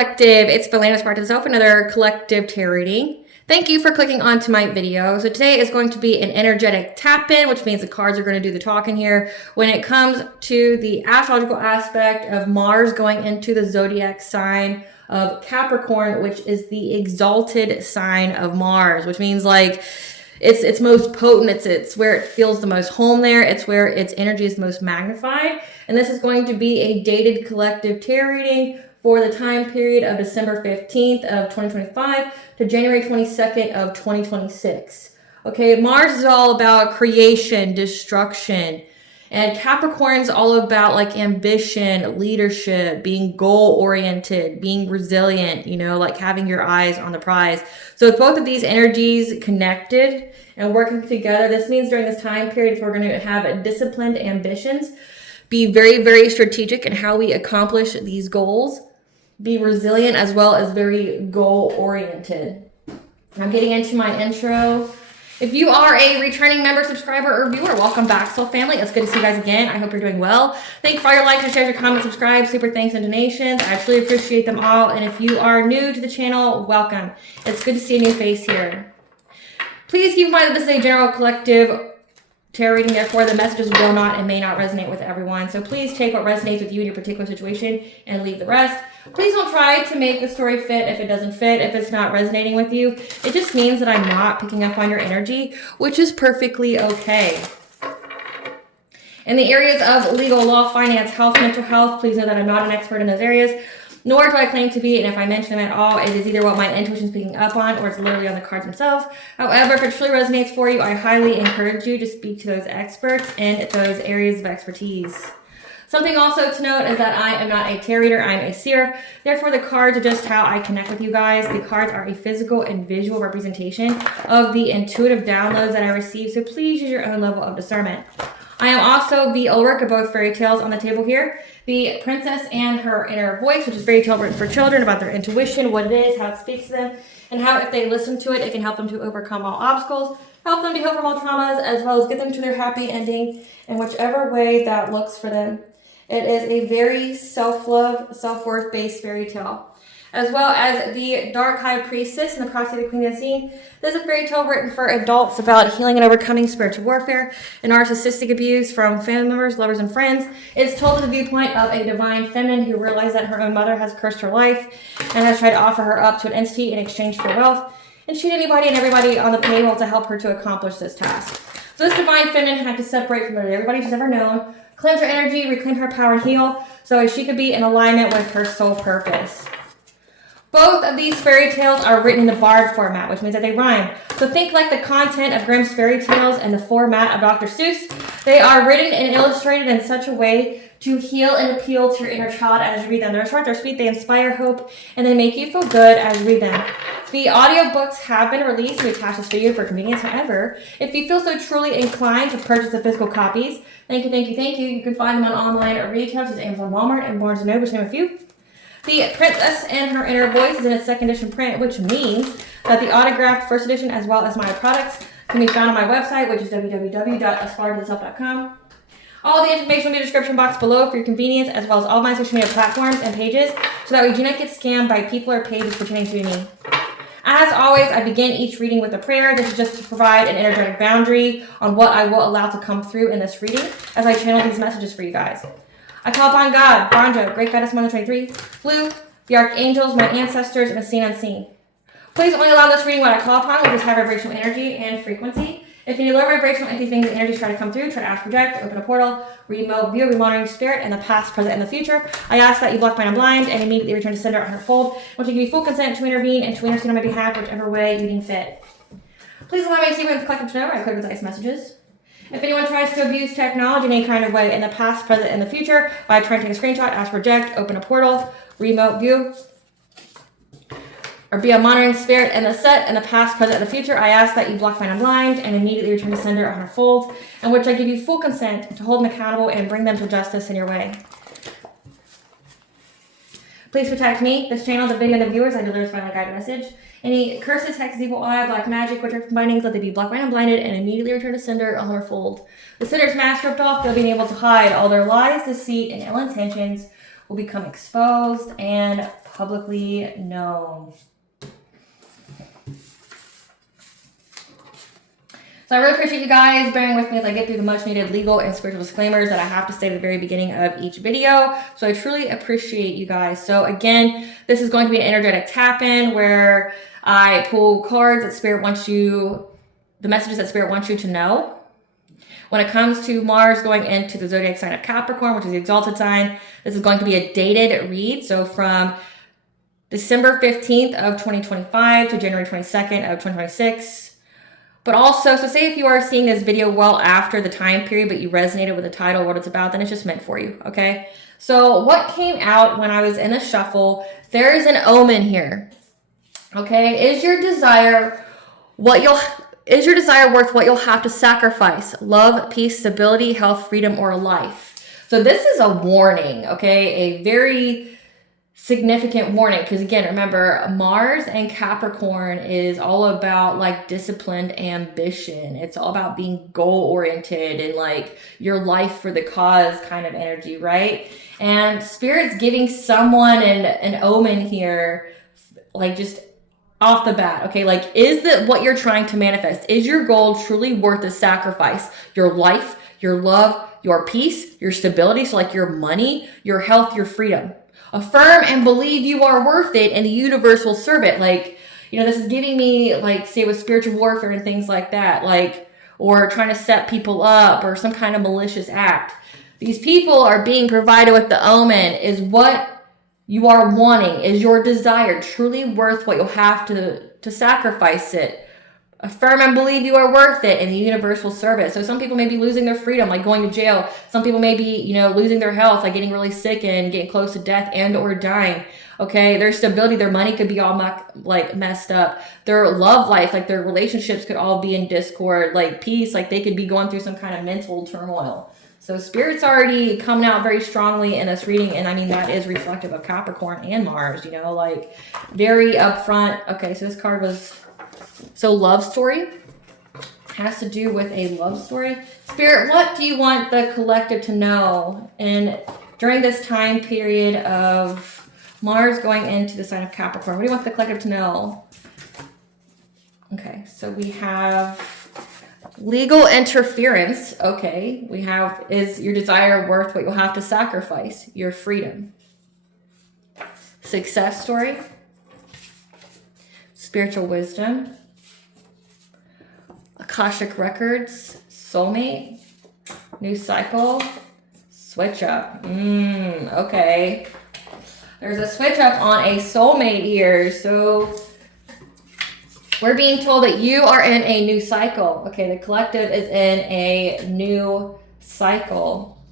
collective, it's Belinda aspiraltotheself, another collective tarot reading. Thank you for clicking onto my video. So today is going to be an energetic tap-in, which means the cards are going to do the talking here when it comes to the astrological aspect of Mars going into the zodiac sign of Capricorn, which is the exalted sign of Mars, which means like it's most potent, it's where it feels the most home there, it's where its energy is most magnified. And this is going to be a dated collective tarot reading for the time period of December 15th of 2025 to January 22nd of 2026. Okay, Mars is all about creation, destruction, and Capricorn's all about like ambition, leadership, being goal-oriented, being resilient, you know, like having your eyes on the prize. So with both of these energies connected and working together, this means during this time period, if we're going to have disciplined ambitions, be very, very strategic in how we accomplish these goals, be resilient as well as very goal-oriented. I'm getting into my intro. If you are a returning member, subscriber, or viewer, welcome back, Soul Family. It's good to see you guys again. I hope you're doing well. Thank you for all your likes, your shares, your comments, subscribe, super thanks, and donations. I truly appreciate them all. And if you are new to the channel, welcome. It's good to see a new face here. Please keep in mind that this is a general collective tarot reading, therefore the messages will not and may not resonate with everyone. So please take what resonates with you in your particular situation and leave the rest. Please don't try to make the story fit if it doesn't fit, if it's not resonating with you. It just means that I'm not picking up on your energy, which is perfectly okay. In the areas of legal, law, finance, health, mental health, please know that I'm not an expert in those areas, nor do I claim to be, and if I mention them at all, it is either what my intuition is picking up on or it's literally on the cards themselves. However, if it truly resonates for you, I highly encourage you to speak to those experts in those areas of expertise. Something also to note is that I am not a tarot reader, I'm a seer. Therefore, the cards are just how I connect with you guys. The cards are a physical and visual representation of the intuitive downloads that I receive, so please use your own level of discernment. I am also the Ulrich of both fairy tales on the table here. The Princess and Her Inner Voice, which is fairy tale written for children about their intuition, what it is, how it speaks to them, and how if they listen to it, it can help them to overcome all obstacles, help them to heal from all traumas, as well as get them to their happy ending in whichever way that looks for them. It is a very self-love, self-worth based fairy tale. As well as the Dark High Priestess and the Prophecy of the Queen Unseen. This is a fairy tale written for adults about healing and overcoming spiritual warfare and narcissistic abuse from family members, lovers, and friends. It's told from the viewpoint of a divine feminine who realized that her own mother has cursed her life and has tried to offer her up to an entity in exchange for wealth and cheat anybody and everybody on the payroll to help her to accomplish this task. So this divine feminine had to separate from everybody she's ever known, cleanse her energy, reclaim her power, and heal, so she could be in alignment with her soul purpose. Both of these fairy tales are written in the bard format, which means that they rhyme. So think like the content of Grimm's fairy tales and the format of Dr. Seuss. They are written and illustrated in such a way to heal and appeal to your inner child as you read them. They're short, they're sweet, they inspire hope, and they make you feel good as you read them. The audiobooks have been released. We attach this video for convenience. However, if you feel so truly inclined to purchase the physical copies, thank you. You can find them on online or retail, such as Amazon, Walmart, and Barnes & Noble, to name a few. The Princess and Her Inner Voice is in its second edition print, which means that the autographed first edition, as well as my products, can be found on my website, which is www.aspiraltotheself.com. All the information in the description box below for your convenience, as well as all my social media platforms and pages, so that we do not get scammed by people or pages pertaining to me. As always, I begin each reading with a prayer. This is just to provide an energetic boundary on what I will allow to come through in this reading as I channel these messages for you guys. I call upon God, Branja, Great Goddess Mother 23, Blue, the Archangels, my ancestors, and the seen unseen. Please only allow this reading what I call upon, which is high vibrational energy and frequency. If any low vibrational entities and energies try to come through, try to ask, project, open a portal, remote, view, remonitoring spirit in the past, present, and the future, I ask that you block, mind, and blind and immediately return to sender on her fold, which will give you full consent to intervene and to intercede on my behalf, whichever way you deem fit. Please allow me to see with the collective to know I clear with ice messages. If anyone tries to abuse technology in any kind of way in the past, present, and the future by trying to take a screenshot, ask, project, open a portal, remote, view, or be a monitoring spirit in the set in the past, present, and the future, I ask that you block, mind, and blind and immediately return to sender on her fold, in which I give you full consent to hold them accountable and bring them to justice in your way. Please protect me, this channel, the video, and the viewers. I deliver this final guided message. Any curses, hexes, evil eye, black magic, witchcraft bindings, let they be blocked, mind, and blinded, and immediately return to sender on her fold. The sender's mask ripped off, they'll be able to hide all their lies, deceit, and ill intentions will become exposed and publicly known. So I really appreciate you guys bearing with me as I get through the much needed legal and spiritual disclaimers that I have to say at the very beginning of each video. So I truly appreciate you guys. So again, this is going to be an energetic tap-in where I pull cards that Spirit wants you, the messages that Spirit wants you to know. When it comes to Mars going into the zodiac sign of Capricorn, which is the exalted sign, this is going to be a dated read. So from December 15th of 2025 to January 22nd of 2026. But also, so say if you are seeing this video well after the time period, but you resonated with the title, what it's about, then it's just meant for you, okay? So what came out when I was in a shuffle, there is an omen here, okay? Is your desire worth what you'll have to sacrifice? Love, peace, stability, health, freedom, or life? So this is a warning, okay? A very significant warning, because again, remember, Mars and Capricorn is all about like disciplined ambition. It's all about being goal oriented and like your life for the cause kind of energy, right? And Spirit's giving someone an omen here, like just off the bat, okay? Like, is that what you're trying to manifest? Is your goal truly worth the sacrifice? Your life, your love, your peace, your stability, so like your money, your health, your freedom. Affirm and believe you are worth it, and the universe will serve it. Like, you know, this is giving me, like, say with spiritual warfare and things like that, like, or trying to set people up or some kind of malicious act. These people are being provided with the omen. Is what you are wanting, is your desire truly worth what you'll have to sacrifice it? Affirm and believe you are worth it, and the universe will serve it. So some people may be losing their freedom, like going to jail. Some people may be, you know, losing their health, like getting really sick and getting close to death and or dying. Okay, their stability, their money could be all messed up. Their love life, like their relationships could all be in discord. Like peace, like they could be going through some kind of mental turmoil. So Spirit's already coming out very strongly in this reading, and I mean that is reflective of Capricorn and Mars, you know, like very upfront. Okay, so this card was... So love story has to do with a love story. Spirit, what do you want the collective to know? And during this time period of Mars going into the sign of Capricorn, what do you want the collective to know? Okay, so we have legal interference. Okay, we have, is your desire worth what you'll have to sacrifice? Your freedom. Success story. Spiritual wisdom. Akashic records, soulmate, new cycle, switch up. Okay. There's a switch up on a soulmate here. So we're being told that you are in a new cycle. Okay, the collective is in a new cycle,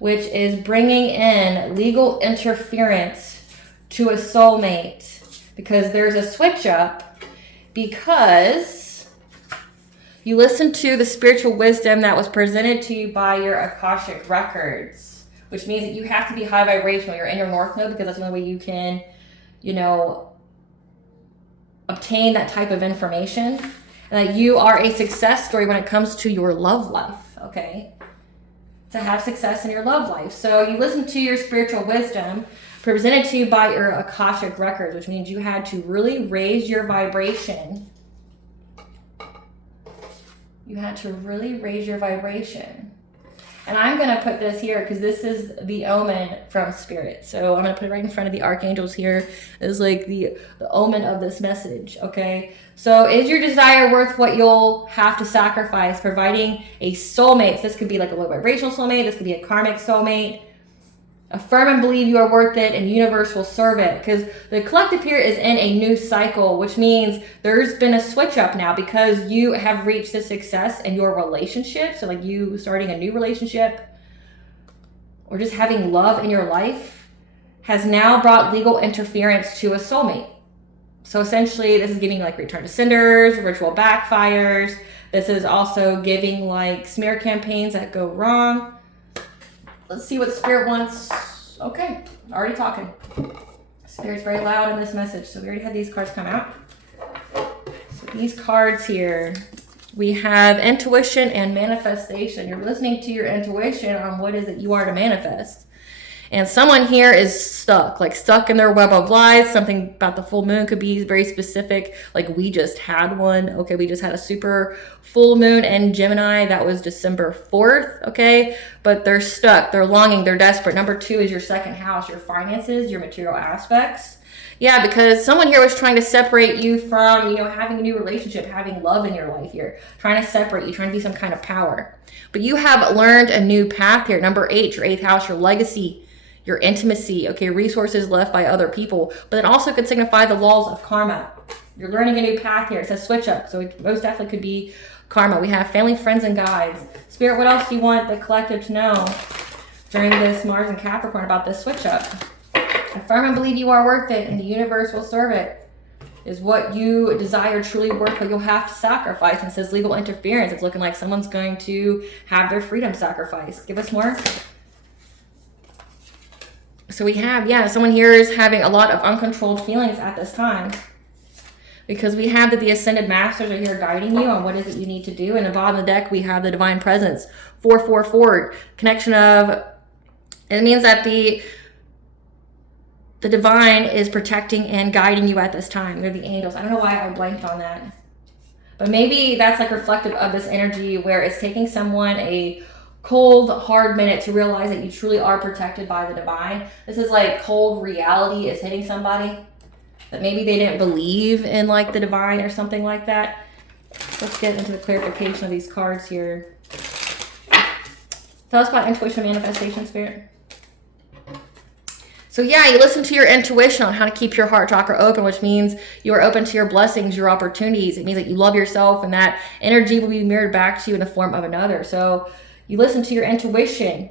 which is bringing in legal interference to a soulmate, because there's a switch up, because you listen to the spiritual wisdom that was presented to you by your Akashic records, which means that you have to be high vibrational. You're in your North Node, because that's the only way you can, you know, obtain that type of information. And that you are a success story when it comes to your love life, okay? To have success in your love life. So you listen to your spiritual wisdom presented to you by your Akashic records, which means you had to really raise your vibration. You had to really raise your vibration. And I'm going to put this here because this is the omen from Spirit. So I'm going to put it right in front of the archangels here. It's like the omen of this message, okay? So is your desire worth what you'll have to sacrifice? Providing a soulmate. So this could be like a low vibrational soulmate. This could be a karmic soulmate. Affirm and believe you are worth it, and the universe will serve it. Because the collective here is in a new cycle, which means there's been a switch up now because you have reached the success in your relationship. So like you starting a new relationship or just having love in your life has now brought legal interference to a soulmate. So essentially this is giving like return to senders, ritual backfires. This is also giving like smear campaigns that go wrong. Let's see what Spirit wants. Okay, already talking. Spirit's very loud in this message. So we already had these cards come out. So these cards here, we have intuition and manifestation. You're listening to your intuition on what is it you are to manifest. And someone here is stuck, like stuck in their web of lies. Something about the full moon could be very specific. Like we just had one. Okay, we just had a super full moon in Gemini. That was December 4th. Okay, but they're stuck. They're longing. They're desperate. Number 2 is your second house, your finances, your material aspects. Yeah, because someone here was trying to separate you from, having a new relationship, having love in your life here, trying to separate you, trying to be some kind of power. But you have learned a new path here. Number 8, your 8th house, your legacy, your intimacy, okay, resources left by other people. But it also could signify the laws of karma. You're learning a new path here. It says switch up, so it most definitely could be karma. We have family, friends, and guides. Spirit, what else do you want the collective to know during this Mars and Capricorn about this switch up? Affirm and believe you are worth it, and the universe will serve it. Is what you desire truly worth what you'll have to sacrifice? And it says legal interference. It's looking like someone's going to have their freedom sacrificed. Give us more. So we have, someone here is having a lot of uncontrolled feelings at this time. Because we have that the Ascended Masters are here guiding you on what is it you need to do. And at the bottom of the deck, we have the Divine Presence. 444. Connection of, it means that the divine is protecting and guiding you at this time. They're the angels. I don't know why I blanked on that. But maybe that's like reflective of this energy where it's taking someone a cold, hard minute to realize that you truly are protected by the divine. This is like cold reality is hitting somebody. That maybe they didn't believe in like the divine or something like that. Let's get into the clarification of these cards here. Tell us about intuition manifestation, Spirit. So yeah, you listen to your intuition on how to keep your heart chakra open, which means you are open to your blessings, your opportunities. It means that you love yourself and that energy will be mirrored back to you in the form of another. So you listen to your intuition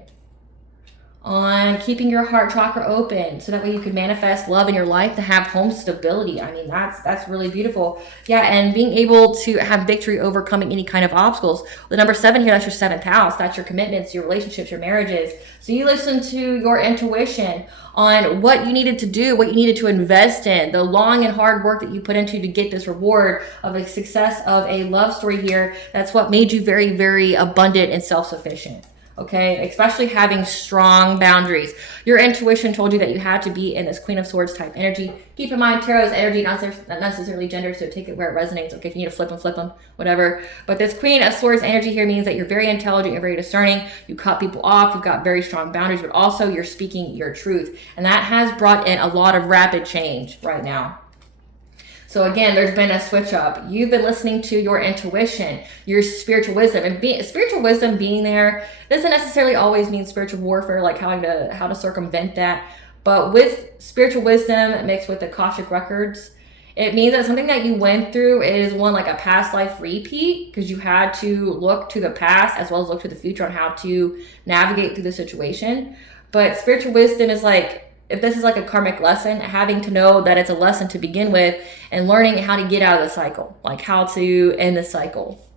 on keeping your heart chakra open so that way you can manifest love in your life to have home stability. I mean, that's really beautiful. Yeah, and being able to have victory overcoming any kind of obstacles. The number 7 here, that's your 7th house. That's your commitments, your relationships, your marriages. So you listen to your intuition on what you needed to do, what you needed to invest in, the long and hard work that you put into to get this reward of a success of a love story here. That's what made you very, very abundant and self-sufficient. Okay, especially having strong boundaries. Your intuition told you that you had to be in this Queen of Swords type energy. Keep in mind, tarot's energy, not necessarily gender, so take it where it resonates. Okay, if you need to flip them, whatever. But this Queen of Swords energy here means that you're very intelligent, you're very discerning, you cut people off, you've got very strong boundaries, but also you're speaking your truth. And that has brought in a lot of rapid change right now. So again, there's been a switch up. You've been listening to your intuition, your spiritual wisdom, and spiritual wisdom being there doesn't necessarily always mean spiritual warfare, like how to circumvent that. But with spiritual wisdom mixed with the Akashic records, it means that something that you went through is one like a past life repeat, because you had to look to the past as well as look to the future on how to navigate through the situation. But spiritual wisdom is like, if this is like a karmic lesson, having to know that it's a lesson to begin with and learning how to get out of the cycle, like how to end the cycle.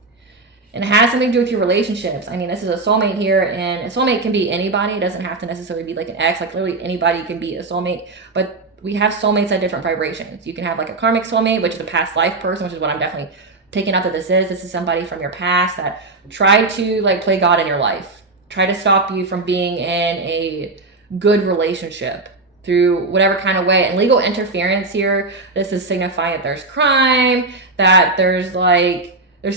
And it has something to do with your relationships. I mean, this is a soulmate here, and a soulmate can be anybody. It doesn't have to necessarily be like an ex, like literally anybody can be a soulmate, but we have soulmates at different vibrations. You can have like a karmic soulmate, which is a past life person, which is what I'm definitely taking out that this is. This is somebody from your past that tried to like play God in your life, try to stop you from being in a good relationship through whatever kind of way. And legal interference here, this is signifying that there's crime, that there's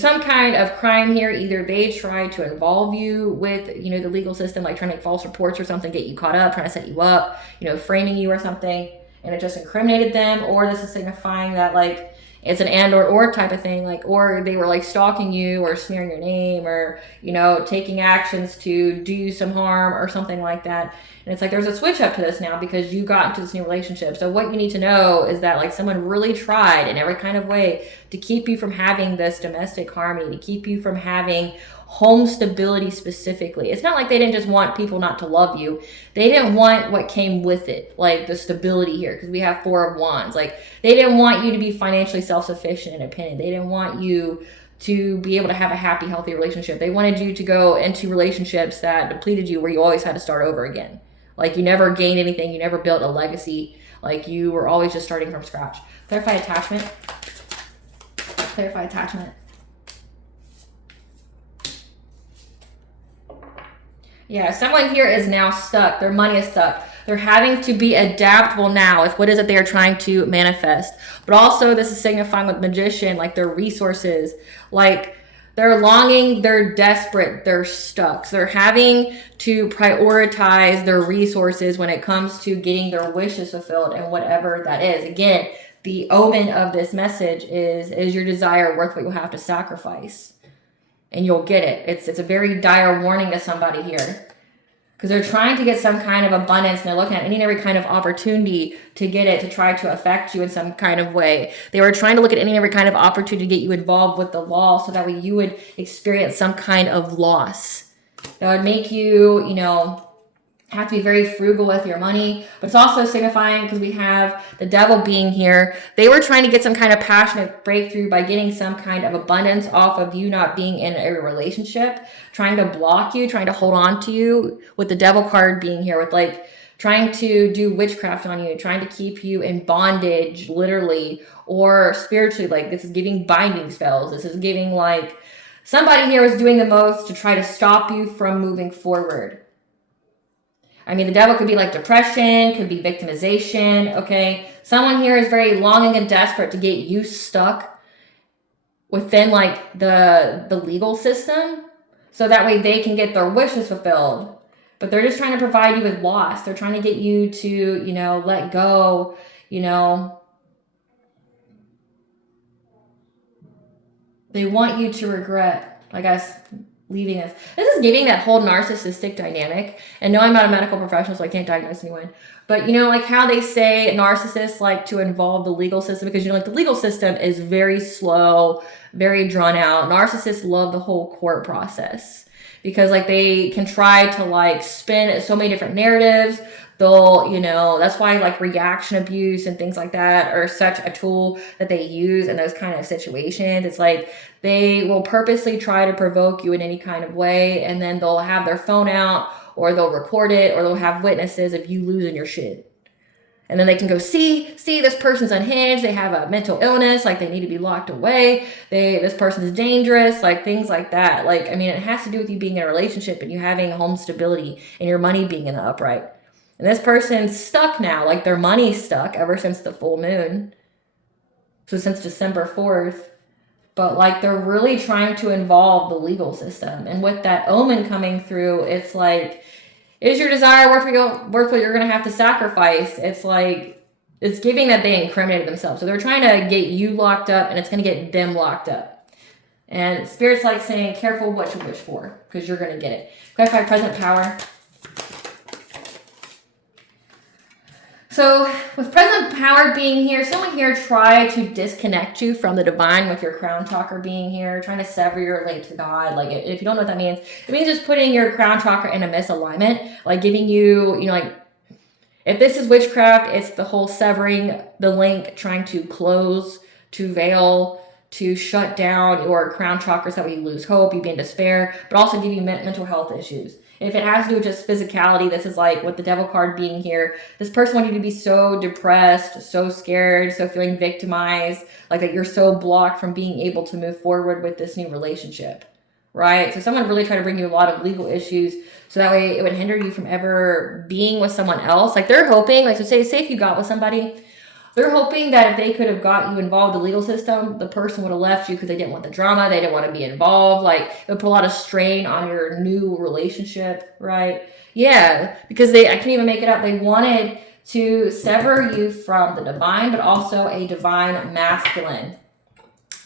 some kind of crime here. Either they try to involve you with, the legal system, like trying to make false reports or something, get you caught up, trying to set you up, framing you or something, and it just incriminated them. Or this is signifying that like it's an and or type of thing, like, or they were like stalking you or smearing your name or, taking actions to do you some harm or something like that. And it's like there's a switch up to this now because you got into this new relationship. So what you need to know is that like someone really tried in every kind of way to keep you from having this domestic harmony, to keep you from having home stability specifically. It's not like they didn't just want people not to love you. They didn't want what came with it, like the stability here, because we have 4 of Wands. Like they didn't want you to be financially self-sufficient and independent. They didn't want you to be able to have a happy, healthy relationship. They wanted you to go into relationships that depleted you, where you always had to start over again. Like you never gained anything. You never built a legacy. Like you were always just starting from scratch. Clarify attachment. Clarify attachment. Yeah, someone here is now stuck. Their money is stuck. They're having to be adaptable now with what is it they are trying to manifest. But also this is signifying with Magician, like their resources, like they're longing, they're desperate, they're stuck. So they're having to prioritize their resources when it comes to getting their wishes fulfilled and whatever that is. Again, the omen of this message is your desire worth what you'll have to sacrifice? And you'll get it. It's a very dire warning to somebody here. Because they're trying to get some kind of abundance, and they're looking at any and every kind of opportunity to get it, to try to affect you in some kind of way. They were trying to look at any and every kind of opportunity to get you involved with the law, so that way you would experience some kind of loss. That would make you, have to be very frugal with your money. But it's also signifying, because we have the devil being here, they were trying to get some kind of passionate breakthrough by getting some kind of abundance off of you not being in a relationship, trying to block you, trying to hold on to you, with the devil card being here, with like trying to do witchcraft on you, trying to keep you in bondage, literally, or spiritually. Like this is giving binding spells. This is giving like somebody here is doing the most to try to stop you from moving forward. I mean, the devil could be like depression, could be victimization, okay? Someone here is very longing and desperate to get you stuck within like the legal system, so that way they can get their wishes fulfilled. But they're just trying to provide you with loss. They're trying to get you to, let go, They want you to regret, I guess, leaving us. This is giving that whole narcissistic dynamic. And no, I'm not a medical professional, so I can't diagnose anyone. But like how they say narcissists like to involve the legal system, because like the legal system is very slow, very drawn out. Narcissists love the whole court process, because like they can try to like spin so many different narratives. They'll, that's why like reaction abuse and things like that are such a tool that they use in those kind of situations. It's like they will purposely try to provoke you in any kind of way, and then they'll have their phone out, or they'll record it, or they'll have witnesses of you losing your shit. And then they can go, see, this person's unhinged. They have a mental illness. Like they need to be locked away. This person is dangerous. Like things like that. Like, I mean, it has to do with you being in a relationship and you having home stability and your money being in the upright. And this person's stuck now. Like their money's stuck ever since the full moon. So since December 4th. But like they're really trying to involve the legal system. And with that omen coming through, it's like, is your desire worth what you're going to have to sacrifice? It's like, it's giving that they incriminated themselves. So they're trying to get you locked up, and it's going to get them locked up. And Spirit's like saying, careful what you wish for, because you're going to get it. Clarify present power. So with present power being here, someone here tried to disconnect you from the divine with your crown chakra being here, trying to sever your link to God. Like if you don't know what that means, it means just putting your crown chakra in a misalignment, like giving you, like if this is witchcraft, it's the whole severing the link, trying to close, to veil, to shut down your crown chakra so that way you lose hope, you be in despair, but also give you mental health issues. If it has to do with just physicality, this is like with the devil card being here, this person wants you to be so depressed, so scared, so feeling victimized, like that you're so blocked from being able to move forward with this new relationship, right? So someone really tried to bring you a lot of legal issues, so that way it would hinder you from ever being with someone else. Like they're hoping, like so say if you got with somebody, they're hoping that if they could have got you involved in the legal system, the person would have left you because they didn't want the drama. They didn't want to be involved. Like it would put a lot of strain on your new relationship, right? Yeah, because I can't even make it up. They wanted to sever you from the divine, but also a divine masculine.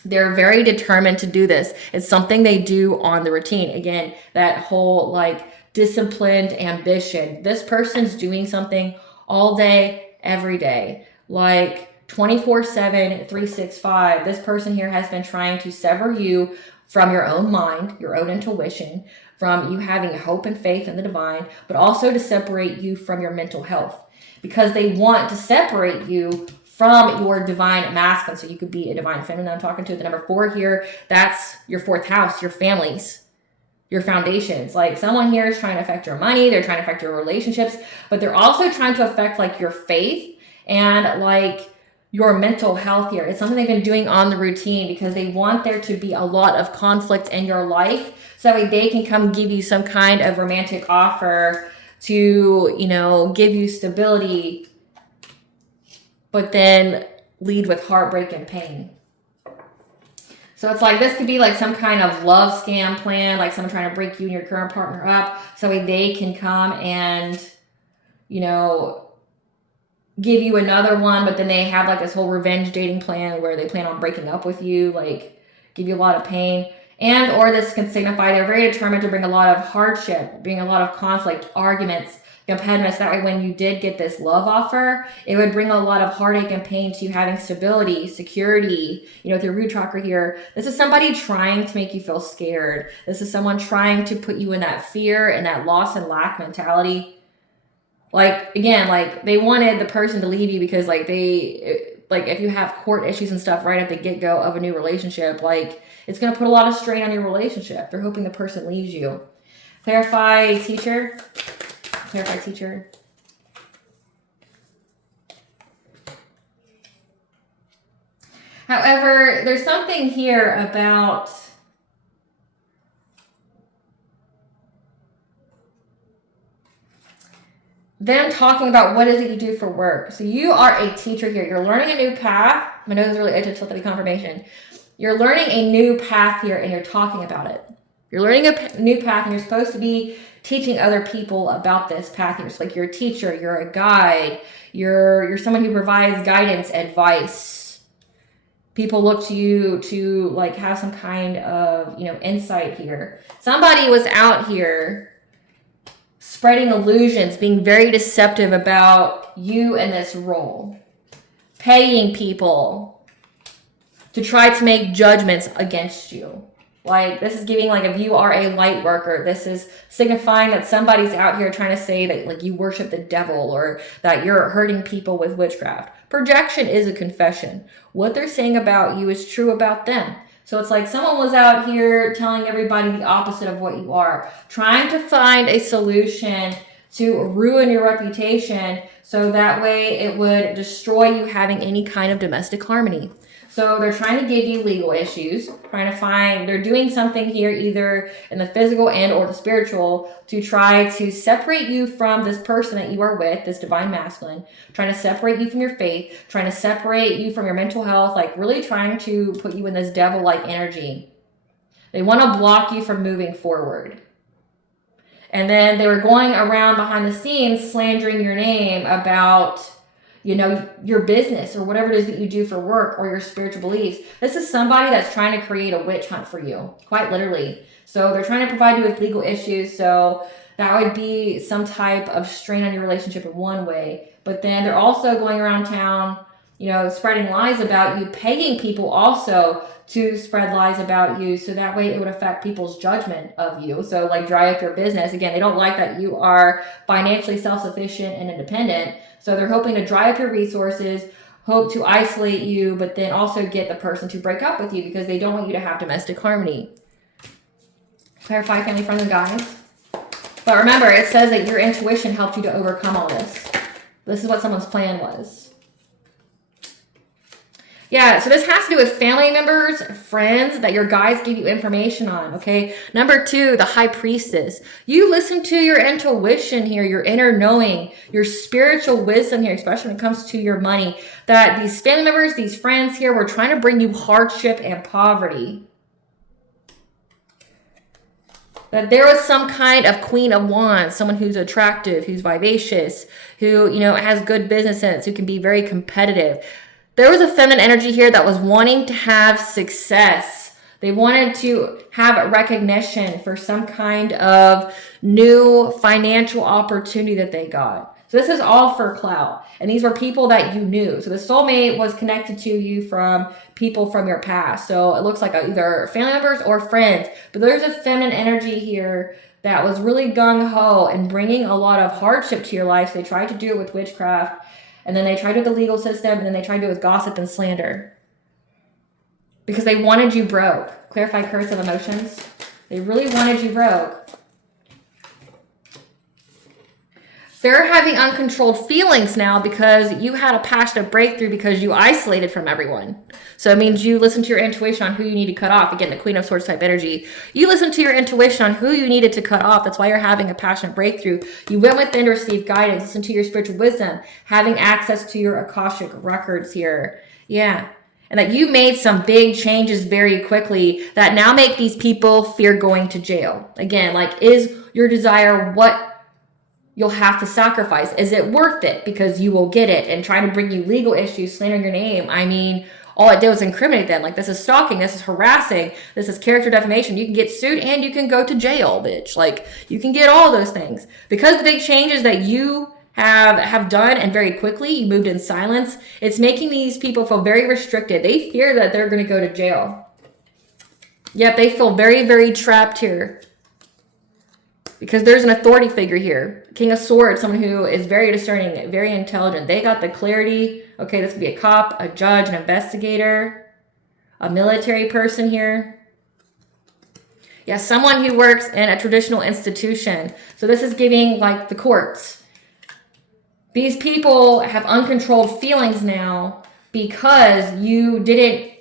They're very determined to do this. It's something they do on the routine. Again, that whole like disciplined ambition. This person's doing something all day, every day. Like 24/7, 365, this person here has been trying to sever you from your own mind, your own intuition, from you having hope and faith in the divine, but also to separate you from your mental health, because they want to separate you from your divine masculine. So you could be a divine feminine. I'm talking to the number 4 here. That's your 4th house, your families, your foundations. Like someone here is trying to affect your money. They're trying to affect your relationships, but they're also trying to affect like your faith and like your mental health here. It's something they've been doing on the routine because they want there to be a lot of conflict in your life, so that way they can come give you some kind of romantic offer to, you know, give you stability, but then lead with heartbreak and pain. So it's like, this could be like some kind of love scam plan, like someone trying to break you and your current partner up so they can come and, you know, give you another one, but then they have like this whole revenge dating plan where they plan on breaking up with you, like give you a lot of pain. And or this can signify they're very determined to bring a lot of hardship, bring a lot of conflict, arguments, competitiveness. That way when you did get this love offer, it would bring a lot of heartache and pain to you having stability, security. You know, with your root chakra here, this is somebody trying to make you feel scared. This is someone trying to put you in that fear and that loss and lack mentality. Like, again, like they wanted the person to leave you because like if you have court issues and stuff right at the get-go of a new relationship, like it's going to put a lot of strain on your relationship. They're hoping the person leaves you. Clarify, teacher. Clarify, teacher. However, there's something here about them talking about what is it you do for work. So you are a teacher here. You're learning a new path. My nose is really itchy till the confirmation. You're learning a new path here and you're talking about it. You're learning a new path and you're supposed to be teaching other people about this path. You're like, you're a teacher, you're a guide, you're someone who provides guidance, advice. People look to you to like have some kind of, you know, insight here. Somebody was out here spreading illusions, being very deceptive about you and this role, paying people to try to make judgments against you. Like, this is giving like if you are a light worker, this is signifying that somebody's out here trying to say that like you worship the devil or that you're hurting people with witchcraft. Projection is a confession. What they're saying about you is true about them. So it's like someone was out here telling everybody the opposite of what you are, trying to find a solution to ruin your reputation so that way it would destroy you having any kind of domestic harmony. So they're trying to give you legal issues, they're doing something here either in the physical and or the spiritual to try to separate you from this person that you are with, this divine masculine, trying to separate you from your faith, trying to separate you from your mental health, like really trying to put you in this devil-like energy. They want to block you from moving forward. And then they were going around behind the scenes slandering your name about, you know, your business or whatever it is that you do for work or your spiritual beliefs. This is somebody that's trying to create a witch hunt for you, quite literally. So they're trying to provide you with legal issues. So that would be some type of strain on your relationship in one way. But then they're also going around town, you know, spreading lies about you, paying people also to spread lies about you. So that way it would affect people's judgment of you. So like dry up your business. Again, they don't like that you are financially self-sufficient and independent. So they're hoping to dry up your resources, hope to isolate you, but then also get the person to break up with you because they don't want you to have domestic harmony. Clarify, family, friends, and guys. But remember, it says that your intuition helped you to overcome all this. This is what someone's plan was. Yeah, so this has to do with family members, friends that your guides give you information on, okay? Number 2, the high priestess. You listen to your intuition here, your inner knowing, your spiritual wisdom here, especially when it comes to your money, that these family members, these friends here were trying to bring you hardship and poverty. That there was some kind of queen of wands, someone who's attractive, who's vivacious, who, you know, has good business sense, who can be very competitive. There was a feminine energy here that was wanting to have success. They wanted to have recognition for some kind of new financial opportunity that they got. So this is all for clout. And these were people that you knew. So the soulmate was connected to you from people from your past. So it looks like either family members or friends. But there's a feminine energy here that was really gung-ho and bringing a lot of hardship to your life. So they tried to do it with witchcraft. And then they tried it with the legal system, and then they tried to do it with gossip and slander. Because they wanted you broke. Clarify curse of emotions. They really wanted you broke. They're having uncontrolled feelings now because you had a passionate breakthrough because you isolated from everyone. So it means you listen to your intuition on who you need to cut off. Again, the Queen of Swords type energy. You listen to your intuition on who you needed to cut off. That's why you're having a passionate breakthrough. You went within to receive guidance, listen to your spiritual wisdom, having access to your Akashic records here. Yeah. And that you made some big changes very quickly that now make these people fear going to jail. Again, like, is your desire what you'll have to sacrifice? Is it worth it? Because you will get it. And trying to bring you legal issues, slandering your name. I mean, all it did was incriminate them. Like, this is stalking, this is harassing, this is character defamation. You can get sued and you can go to jail, bitch. Like, you can get all those things. Because the big changes that you have done and very quickly, you moved in silence, it's making these people feel very restricted. They fear that they're going to go to jail. Yet they feel very, very trapped here. Because there's an authority figure here. King of Swords, someone who is very discerning, very intelligent. They got the clarity. Okay, this could be a cop, a judge, an investigator, a military person here. Yeah, someone who works in a traditional institution. So this is giving like the courts. These people have uncontrolled feelings now because you didn't.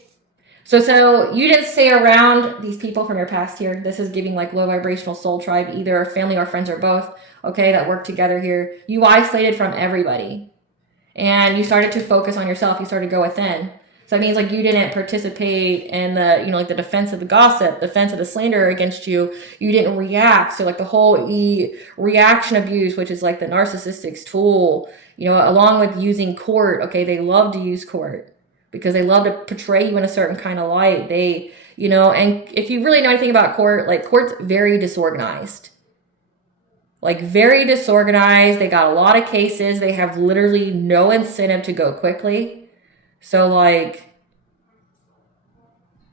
So you didn't stay around these people from your past here. This is giving like low vibrational soul tribe, either family or friends or both, okay, that work together here. You isolated from everybody and you started to focus on yourself. You started to go within. So that means like you didn't participate in the, like the defense of the gossip, defense of the slander against you. You didn't react. So like the whole reaction abuse, which is like the narcissistic's tool, along with using court. Okay, they love to use court because they love to portray you in a certain kind of light. They, and if you really know anything about court, like court's very disorganized. Like very disorganized. They got a lot of cases. They have literally no incentive to go quickly. So like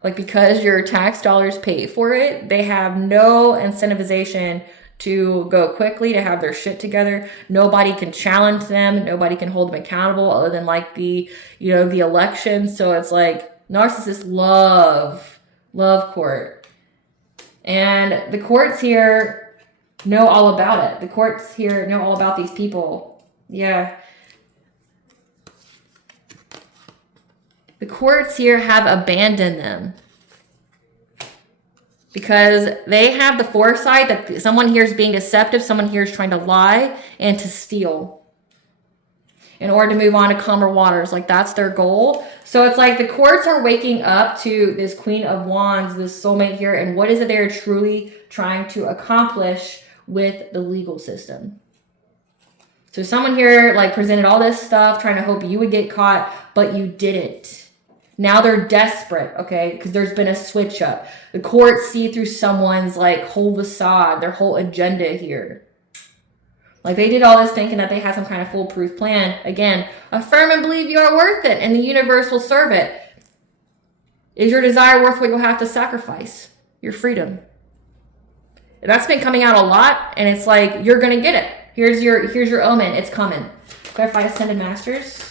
because your tax dollars pay for it, they have no incentivization to go quickly, to have their shit together. Nobody can challenge them. Nobody can hold them accountable other than like the election. So it's like narcissists love court. And the courts here know all about it. The courts here know all about these people. Yeah. The courts here have abandoned them because they have the foresight that someone here is being deceptive, someone here is trying to lie and to steal in order to move on to calmer waters. Like that's their goal. So it's like the courts are waking up to this Queen of Wands, this soulmate here, and what is it they're truly trying to accomplish with the legal system. So someone here like presented all this stuff trying to hope you would get caught, but you didn't. Now they're desperate, okay, because there's been a switch up. The courts see through someone's like whole facade, their whole agenda here. Like they did all this thinking that they had some kind of foolproof plan. Again, affirm and believe you are worth it and the universe will serve it. Is your desire worth what you'll have to sacrifice? Your freedom. And that's been coming out a lot and it's like, you're going to get it. Here's your omen. It's coming. Clarify Ascended Masters.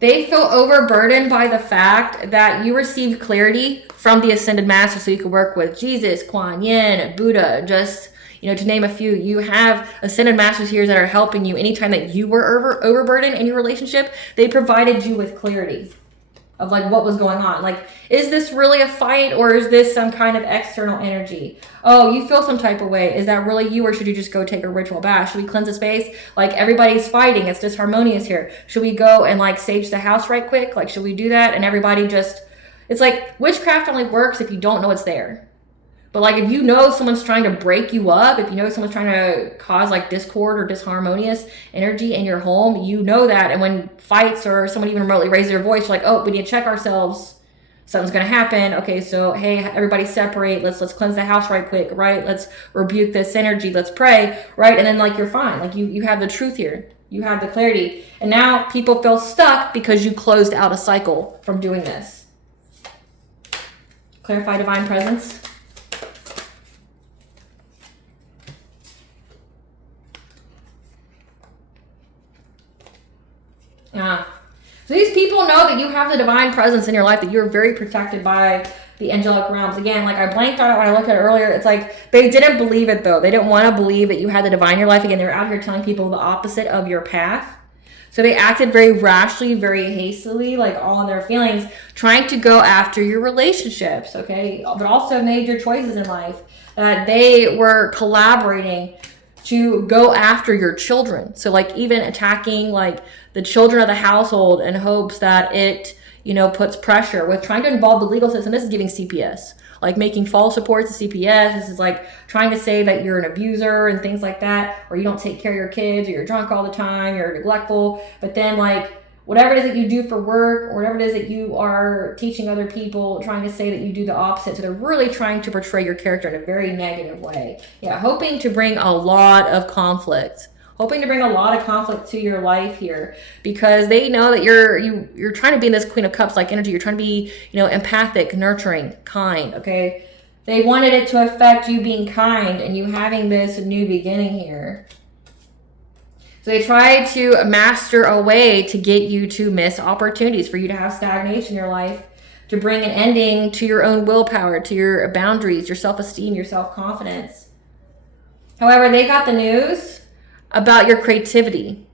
They feel overburdened by the fact that you received clarity from the Ascended Master so you could work with Jesus, Kuan Yin, Buddha, just, to name a few. You have Ascended Masters here that are helping you. Anytime that you were overburdened in your relationship, they provided you with clarity of like what was going on. Like, is this really a fight or is this some kind of external energy? Oh, you feel some type of way. Is that really you or should you just go take a ritual bath? Should we cleanse the space? Like everybody's fighting. It's disharmonious here. Should we go and like sage the house right quick? Like, should we do that? And everybody just, it's like witchcraft only works if you don't know it's there. But like if you know someone's trying to break you up, if you know someone's trying to cause like discord or disharmonious energy in your home, you know that. And when fights or someone even remotely raises their voice, like, oh, we need to check ourselves. Something's going to happen. Okay, so hey, everybody separate. Let's cleanse the house right quick, right? Let's rebuke this energy. Let's pray, right? And then like you're fine. Like you have the truth here. You have the clarity. And now people feel stuck because you closed out a cycle from doing this. Clarify Divine Presence. So these people know that you have the divine presence in your life, that you're very protected by the angelic realms. Again, like I blanked on it when I looked at it earlier. It's like they didn't believe it though. They didn't want to believe that you had the divine in your life. Again, they're out here telling people the opposite of your path. So they acted very rashly, very hastily, like all in their feelings, trying to go after your relationships, okay? But also major choices in life. They were collaborating to go after your children. So like even attacking like the children of the household in hopes that it, puts pressure with trying to involve the legal system. This is giving CPS, like making false reports to CPS. This is like trying to say that you're an abuser and things like that, or you don't take care of your kids, or you're drunk all the time, you're neglectful. But then like whatever it is that you do for work, or whatever it is that you are teaching other people, trying to say that you do the opposite. So they're really trying to portray your character in a very negative way. Yeah, hoping to bring a lot of conflict. Hoping to bring a lot of conflict to your life here, because they know that you're trying to be in this Queen of Cups like energy. You're trying to be, empathic, nurturing, kind, okay? They wanted it to affect you being kind and you having this new beginning here. So they tried to master a way to get you to miss opportunities, for you to have stagnation in your life, to bring an ending to your own willpower, to your boundaries, your self-esteem, your self-confidence. However, they got the news about your creativity,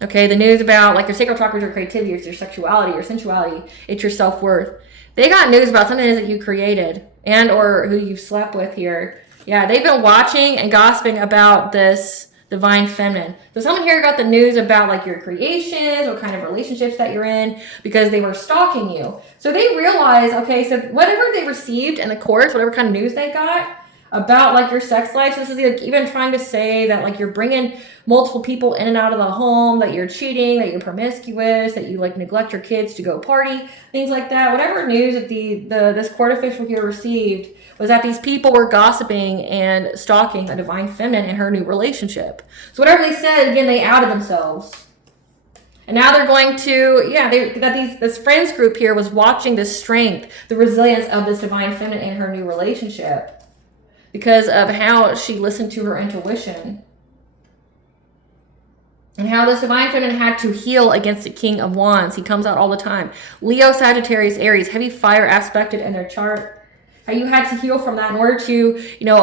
okay? The news about like your sacral chakra, your creativity, it's your sexuality, your sensuality, it's your self-worth. They got news about something that you created and or who you've slept with here. Yeah, they've been watching and gossiping about this divine feminine. So someone here got the news about like your creations, what kind of relationships that you're in, because they were stalking you. So they realized, okay, so whatever they received in the courts, whatever kind of news they got about like your sex life, so this is like even trying to say that like you're bringing multiple people in and out of the home, that you're cheating, that you're promiscuous, that you like neglect your kids to go party, things like that. Whatever news that this court official here received was that these people were gossiping and stalking a divine feminine in her new relationship. So whatever they said, again, they outed themselves. And now they're going to, this friends group here was watching the strength, the resilience of this divine feminine in her new relationship, because of how she listened to her intuition. And how this divine feminine had to heal against the King of Wands. He comes out all the time. Leo, Sagittarius, Aries, heavy fire aspected in their chart. How you had to heal from that in order to,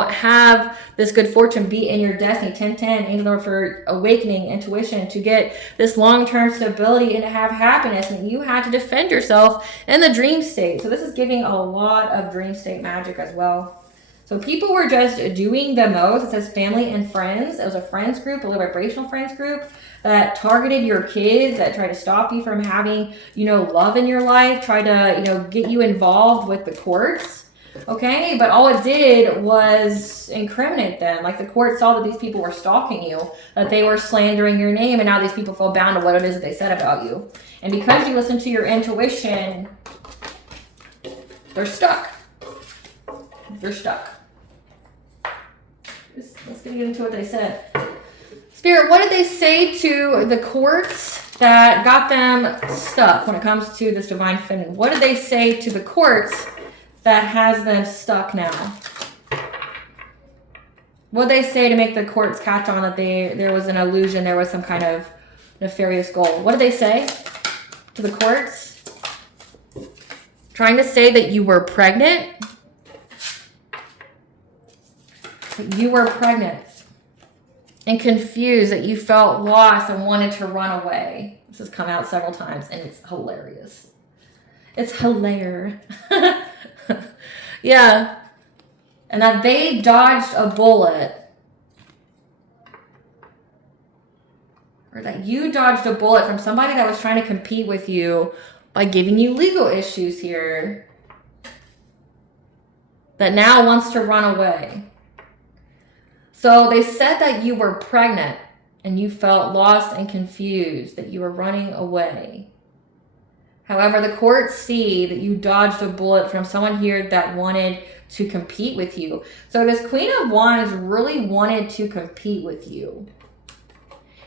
have this good fortune be in your destiny. 1010, in order for awakening, intuition, to get this long-term stability and to have happiness. And you had to defend yourself in the dream state. So this is giving a lot of dream state magic as well. So people were just doing the most. It says family and friends. It was a friends group, a low vibrational friends group that targeted your kids, that tried to stop you from having, love in your life, try to, get you involved with the courts. Okay, but all it did was incriminate them. Like the court saw that these people were stalking you, that they were slandering your name, and now these people feel bound to what it is that they said about you. And because you listen to your intuition, they're stuck. They're stuck. Let's get into what they said. Spirit, what did they say to the courts that got them stuck when it comes to this divine feminine? What did they say to the courts that has them stuck now? What did they say to make the courts catch on that there was an illusion, there was some kind of nefarious goal? What did they say to the courts? Trying to say that you were pregnant. You were pregnant and confused, that you felt lost and wanted to run away. This has come out several times and it's hilarious. It's hilarious. Yeah. And that they dodged a bullet, or that you dodged a bullet from somebody that was trying to compete with you by giving you legal issues here, that now wants to run away. So they said that you were pregnant and you felt lost and confused, that you were running away. However, the courts see that you dodged a bullet from someone here that wanted to compete with you. So this Queen of Wands really wanted to compete with you.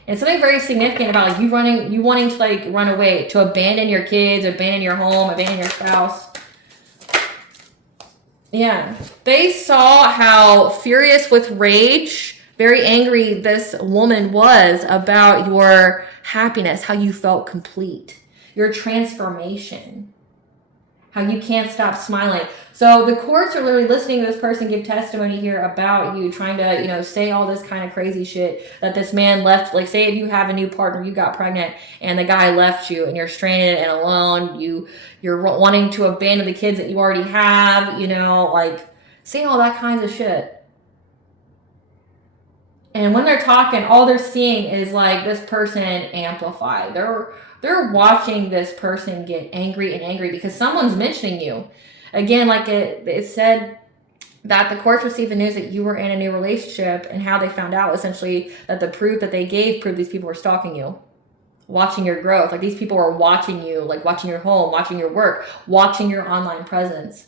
And something very significant about you wanting to like run away, to abandon your kids, abandon your home, abandon your spouse. Yeah, they saw how furious with rage, very angry this woman was about your happiness, how you felt complete, your transformation, how you can't stop smiling. So the courts are literally listening to this person give testimony here about you, trying to, you know, say all this kind of crazy shit that this man left. Like, say if you have a new partner, you got pregnant, and the guy left you, and you're stranded and alone, you're wanting to abandon the kids that you already have, you know, like saying all that kinds of shit. And when they're talking, all they're seeing is like this person amplified. They're watching this person get angry and angry because someone's mentioning you. Again, like it said that the courts received the news that you were in a new relationship, and how they found out essentially that the proof that they gave proved these people were stalking you, watching your growth. Like these people were watching you, like watching your home, watching your work, watching your online presence.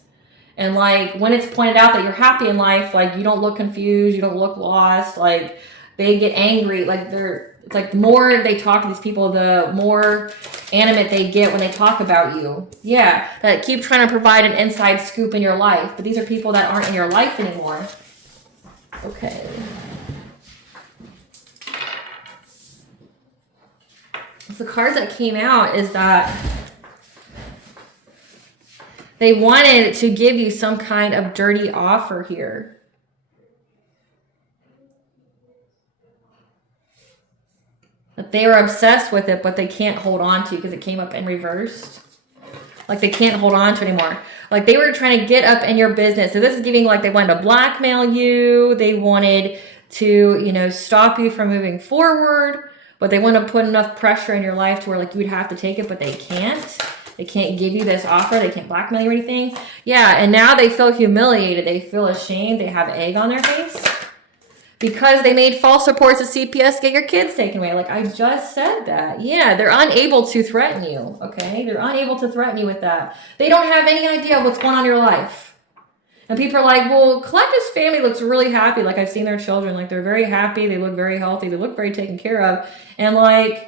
And like when it's pointed out that you're happy in life, like you don't look confused, you don't look lost, like they get angry. Like it's like the more they talk to these people, the more animate they get when they talk about you. Yeah, that keep trying to provide an inside scoop in your life. But these are people that aren't in your life anymore. Okay. So the cards that came out is that they wanted to give you some kind of dirty offer here. That they were obsessed with it, but they can't hold on to because it came up in reversed. Like they can't hold on to it anymore. Like they were trying to get up in your business. So this is giving like they wanted to blackmail you. They wanted to, you know, stop you from moving forward, but they want to put enough pressure in your life to where like you would have to take it, but they can't. They can't give you this offer. They can't blackmail you or anything. Yeah, and now they feel humiliated. They feel ashamed. They have egg on their face because they made false reports to CPS to get your kids taken away. Like I just said that. Yeah, they're unable to threaten you, okay? They're unable to threaten you with that. They don't have any idea what's going on in your life. And people are like, well, Collective's family looks really happy. Like I've seen their children. Like they're very happy. They look very healthy. They look very taken care of. And like,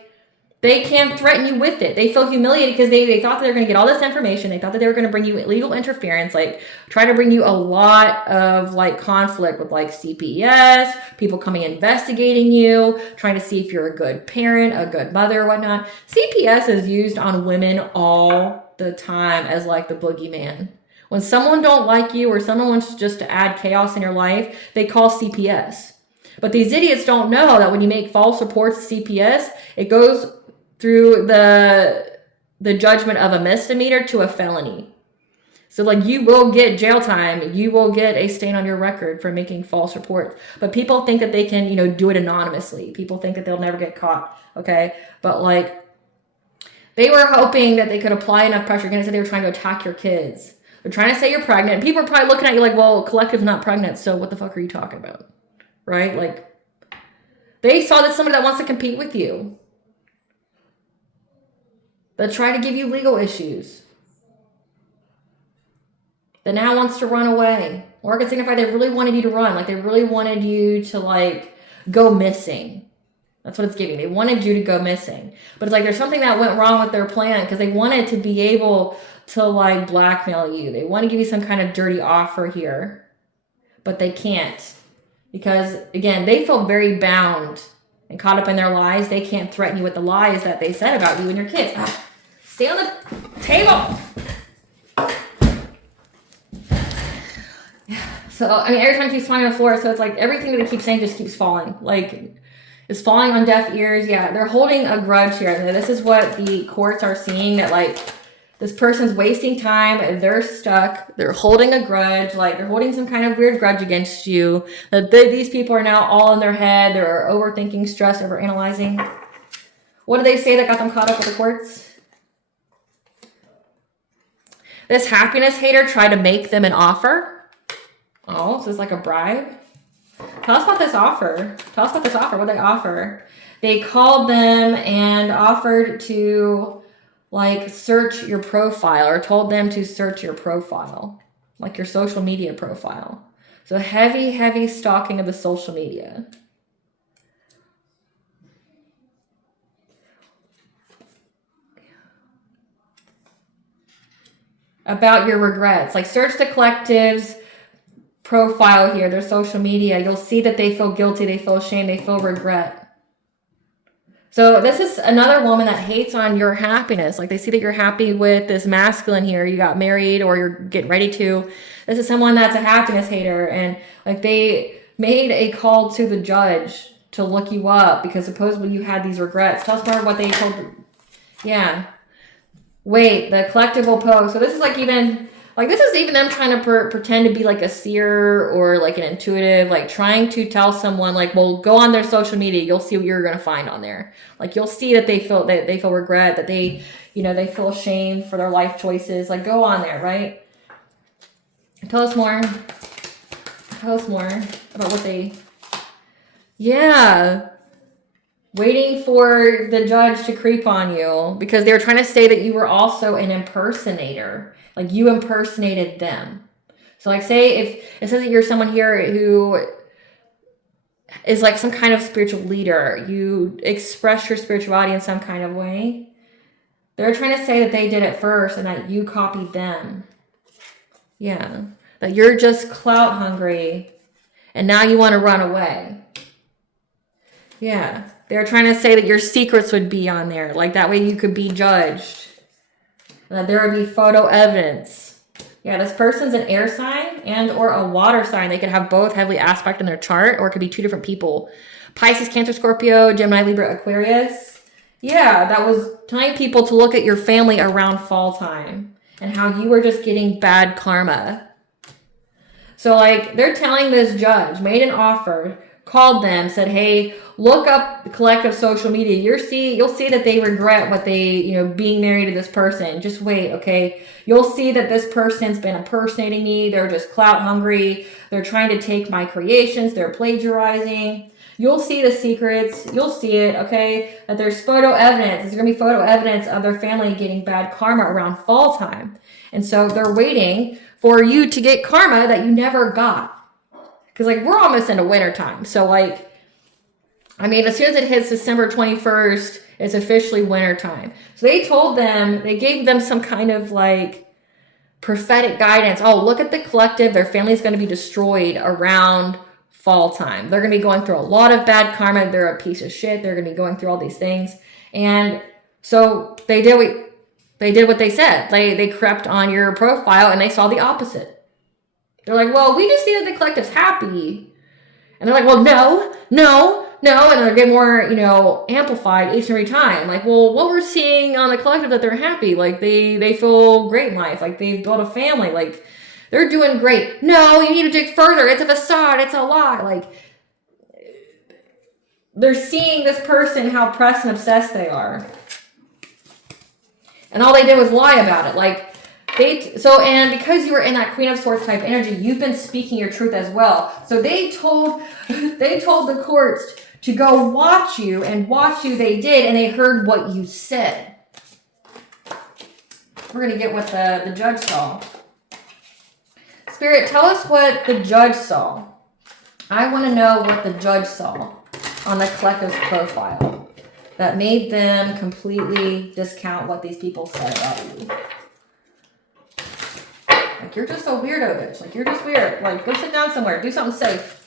they can't threaten you with it. They feel humiliated because they thought that they were going to get all this information. They thought that they were going to bring you illegal interference, like try to bring you a lot of like conflict with like CPS, people coming investigating you, trying to see if you're a good parent, a good mother, whatnot. CPS is used on women all the time as like the boogeyman. When someone don't like you or someone wants just to add chaos in your life, they call CPS. But these idiots don't know that when you make false reports to CPS, it goes through the judgment of a misdemeanor to a felony. So like you will get jail time. You will get a stain on your record for making false reports. But people think that they can, you know, do it anonymously. People think that they'll never get caught. Okay. But like they were hoping that they could apply enough pressure. Again, I said they were trying to attack your kids. They're trying to say you're pregnant. And people are probably looking at you like, well, Collective's not pregnant. So what the fuck are you talking about? Right? Like they saw that somebody that wants to compete with you, that try to give you legal issues, that now wants to run away. Or it could signify they really wanted you to run. Like they really wanted you to like go missing. That's what it's giving. They wanted you to go missing. But it's like there's something that went wrong with their plan because they wanted to be able to like blackmail you. They want to give you some kind of dirty offer here. But they can't. Because again, they feel very bound and caught up in their lies. They can't threaten you with the lies that they said about you and your kids. Stay on the table. So, I mean, every time she's falling on the floor, so it's like everything that they keep saying just keeps falling. Like, it's falling on deaf ears. Yeah, they're holding a grudge here. And this is what the courts are seeing, that, like, this person's wasting time. They're stuck. They're holding a grudge. Like, they're holding some kind of weird grudge against you. That these people are now all in their head. They're overthinking, stressed, overanalyzing. What do they say that got them caught up with the courts? This happiness hater tried to make them an offer. Oh, so it's like a bribe. Tell us about this offer. Tell us about this offer. What did they offer? They called them and offered to like search your profile, or told them to search your profile, like your social media profile. So heavy, heavy stalking of the social media. About your regrets. Like search the collective's profile here, their social media. You'll see that they feel guilty, they feel shame, they feel regret. So this is another woman that hates on your happiness. Like they see that you're happy with this masculine here. You got married or you're getting ready to. This is someone that's a happiness hater. And like they made a call to the judge to look you up because supposedly you had these regrets. Tell us more what they told you. Yeah. Wait, the collective will post. So this is like even, like this is even them trying to pretend to be like a seer or like an intuitive, like trying to tell someone like, well, go on their social media. You'll see what you're going to find on there. Like you'll see that they feel regret, that they, you know, they feel ashamed for their life choices. Like go on there, right? Tell us more. Tell us more about what they, yeah. Waiting for the judge to creep on you because they were trying to say that you were also an impersonator. Like you impersonated them. So like say if it says that you're someone here who is like some kind of spiritual leader, you express your spirituality in some kind of way. They're trying to say that they did it first and that you copied them. Yeah. That you're just clout hungry and now you want to run away. Yeah. They're trying to say that your secrets would be on there. Like that way you could be judged. And that there would be photo evidence. Yeah, this person's an air sign and or a water sign. They could have both heavily aspect in their chart, or it could be two different people. Pisces, Cancer, Scorpio, Gemini, Libra, Aquarius. Yeah, that was telling people to look at your family around fall time and how you were just getting bad karma. So like they're telling this judge, made an offer, called them, said, hey, look up the collective social media. You'll see that they regret what they, you know, being married to this person. Just wait, okay? You'll see that this person's been impersonating me. They're just clout hungry. They're trying to take my creations. They're plagiarizing. You'll see the secrets. You'll see it, okay? That there's photo evidence. There's going to be photo evidence of their family getting bad karma around fall time. And so they're waiting for you to get karma that you never got. Because, like, we're almost into winter time. So, like, I mean, as soon as it hits December 21st, it's officially winter time. So they gave them some kind of, like, prophetic guidance. Oh, look at the collective. Their family's going to be destroyed around fall time. They're going to be going through a lot of bad karma. They're a piece of shit. They're going to be going through all these things. And so they did what they said. They crept on your profile and they saw the opposite. They're like, well, we just see that the collective's happy. And they're like, well, no. And they're getting more, you know, amplified each and every time. Like, well, what we're seeing on the collective that they're happy. Like, they feel great in life. Like, they've built a family. Like, they're doing great. No, you need to dig further. It's a facade. It's a lie. Like, they're seeing this person, how pressed and obsessed they are. And all they did was lie about it. Like, and because you were in that Queen of Swords type energy, you've been speaking your truth as well. So they told the courts to go watch you, and watch you they did, and they heard what you said. We're going to get what the judge saw. Spirit, tell us what the judge saw. I want to know what the judge saw on the collective's profile that made them completely discount what these people said about you. Like, you're just a weirdo, bitch. Like, you're just weird. Like, go sit down somewhere. Do something safe.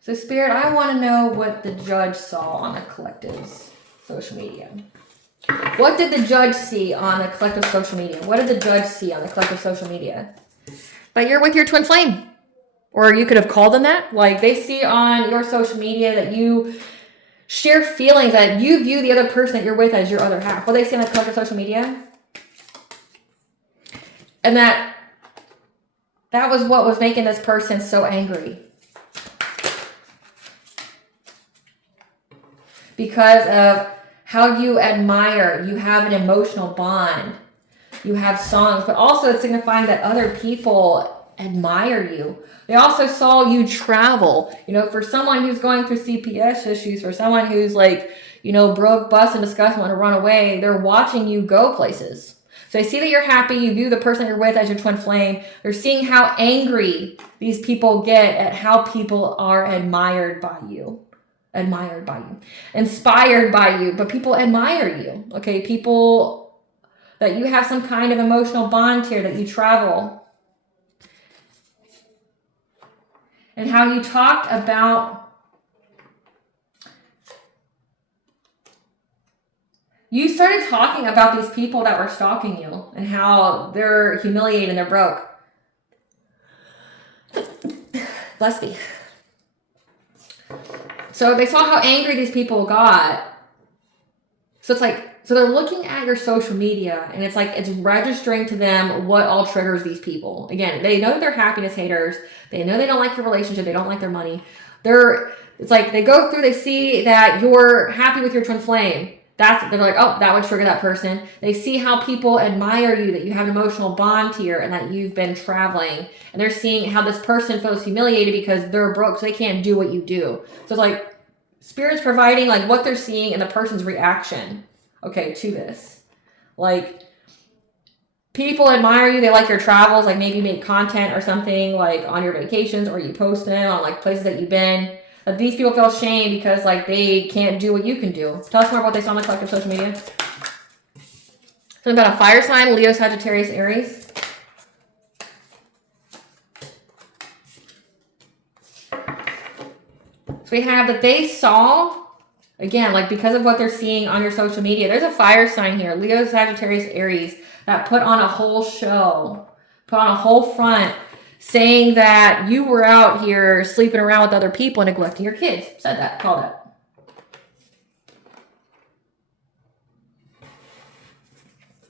So, Spirit, I want to know what the judge saw on the collective's social media. What did the judge see on the collective social media? What did the judge see on the collective social media? But you're with your twin flame. Or you could have called them that. Like, they see on your social media that you share feelings, that you view the other person that you're with as your other half. What do they see on the collective social media? And that was what was making this person so angry. Because of how you admire, you have an emotional bond, you have songs, but also it's signifying that other people admire you. They also saw you travel. You know, for someone who's going through CPS issues, for someone who's like, you know, broke, bust, and disgust, want to run away, they're watching you go places. So they see that you're happy. You view the person you're with as your twin flame. They're seeing how angry these people get at how people are admired by you. Inspired by you, but people admire you. Okay, people that you have some kind of emotional bond here, that you travel. And how you talked about you started talking about these people that were stalking you and how they're humiliated and they're broke. Bless me. So they saw how angry these people got. So it's like, so they're looking at your social media and it's like, it's registering to them what all triggers these people. Again, they know they're happiness haters. They know they don't like your relationship. They don't like their money. It's like they go through, they see that you're happy with your twin flame. They're like, oh, that would trigger that person. They see how people admire you, that you have an emotional bond here and that you've been traveling. And they're seeing how this person feels humiliated because they're broke, so they can't do what you do. So it's like Spirit's providing like what they're seeing and the person's reaction, okay, to this. Like people admire you, they like your travels, like maybe you make content or something like on your vacations or you post them on like places that you've been. But these people feel shame because like they can't do what you can do. Tell us more about what they saw on the collective social media. Something about a fire sign, Leo, Sagittarius, Aries. So we have that they saw, again, like because of what they're seeing on your social media, there's a fire sign here, Leo, Sagittarius, Aries, that put on a whole show, put on a whole front, saying that you were out here sleeping around with other people and neglecting your kids. Said that, called that.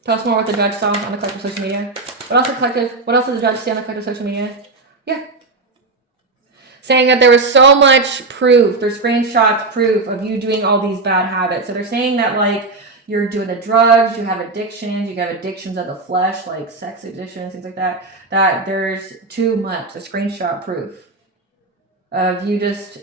Tell us more what the judge saw on the collective social media. What else did the judge see on the collective social media? Yeah. Saying that there was so much proof, there's screenshots, proof of you doing all these bad habits. So they're saying that like you're doing the drugs, you have addictions of the flesh, like sex addictions, things like that, that there's too much, a screenshot proof of you just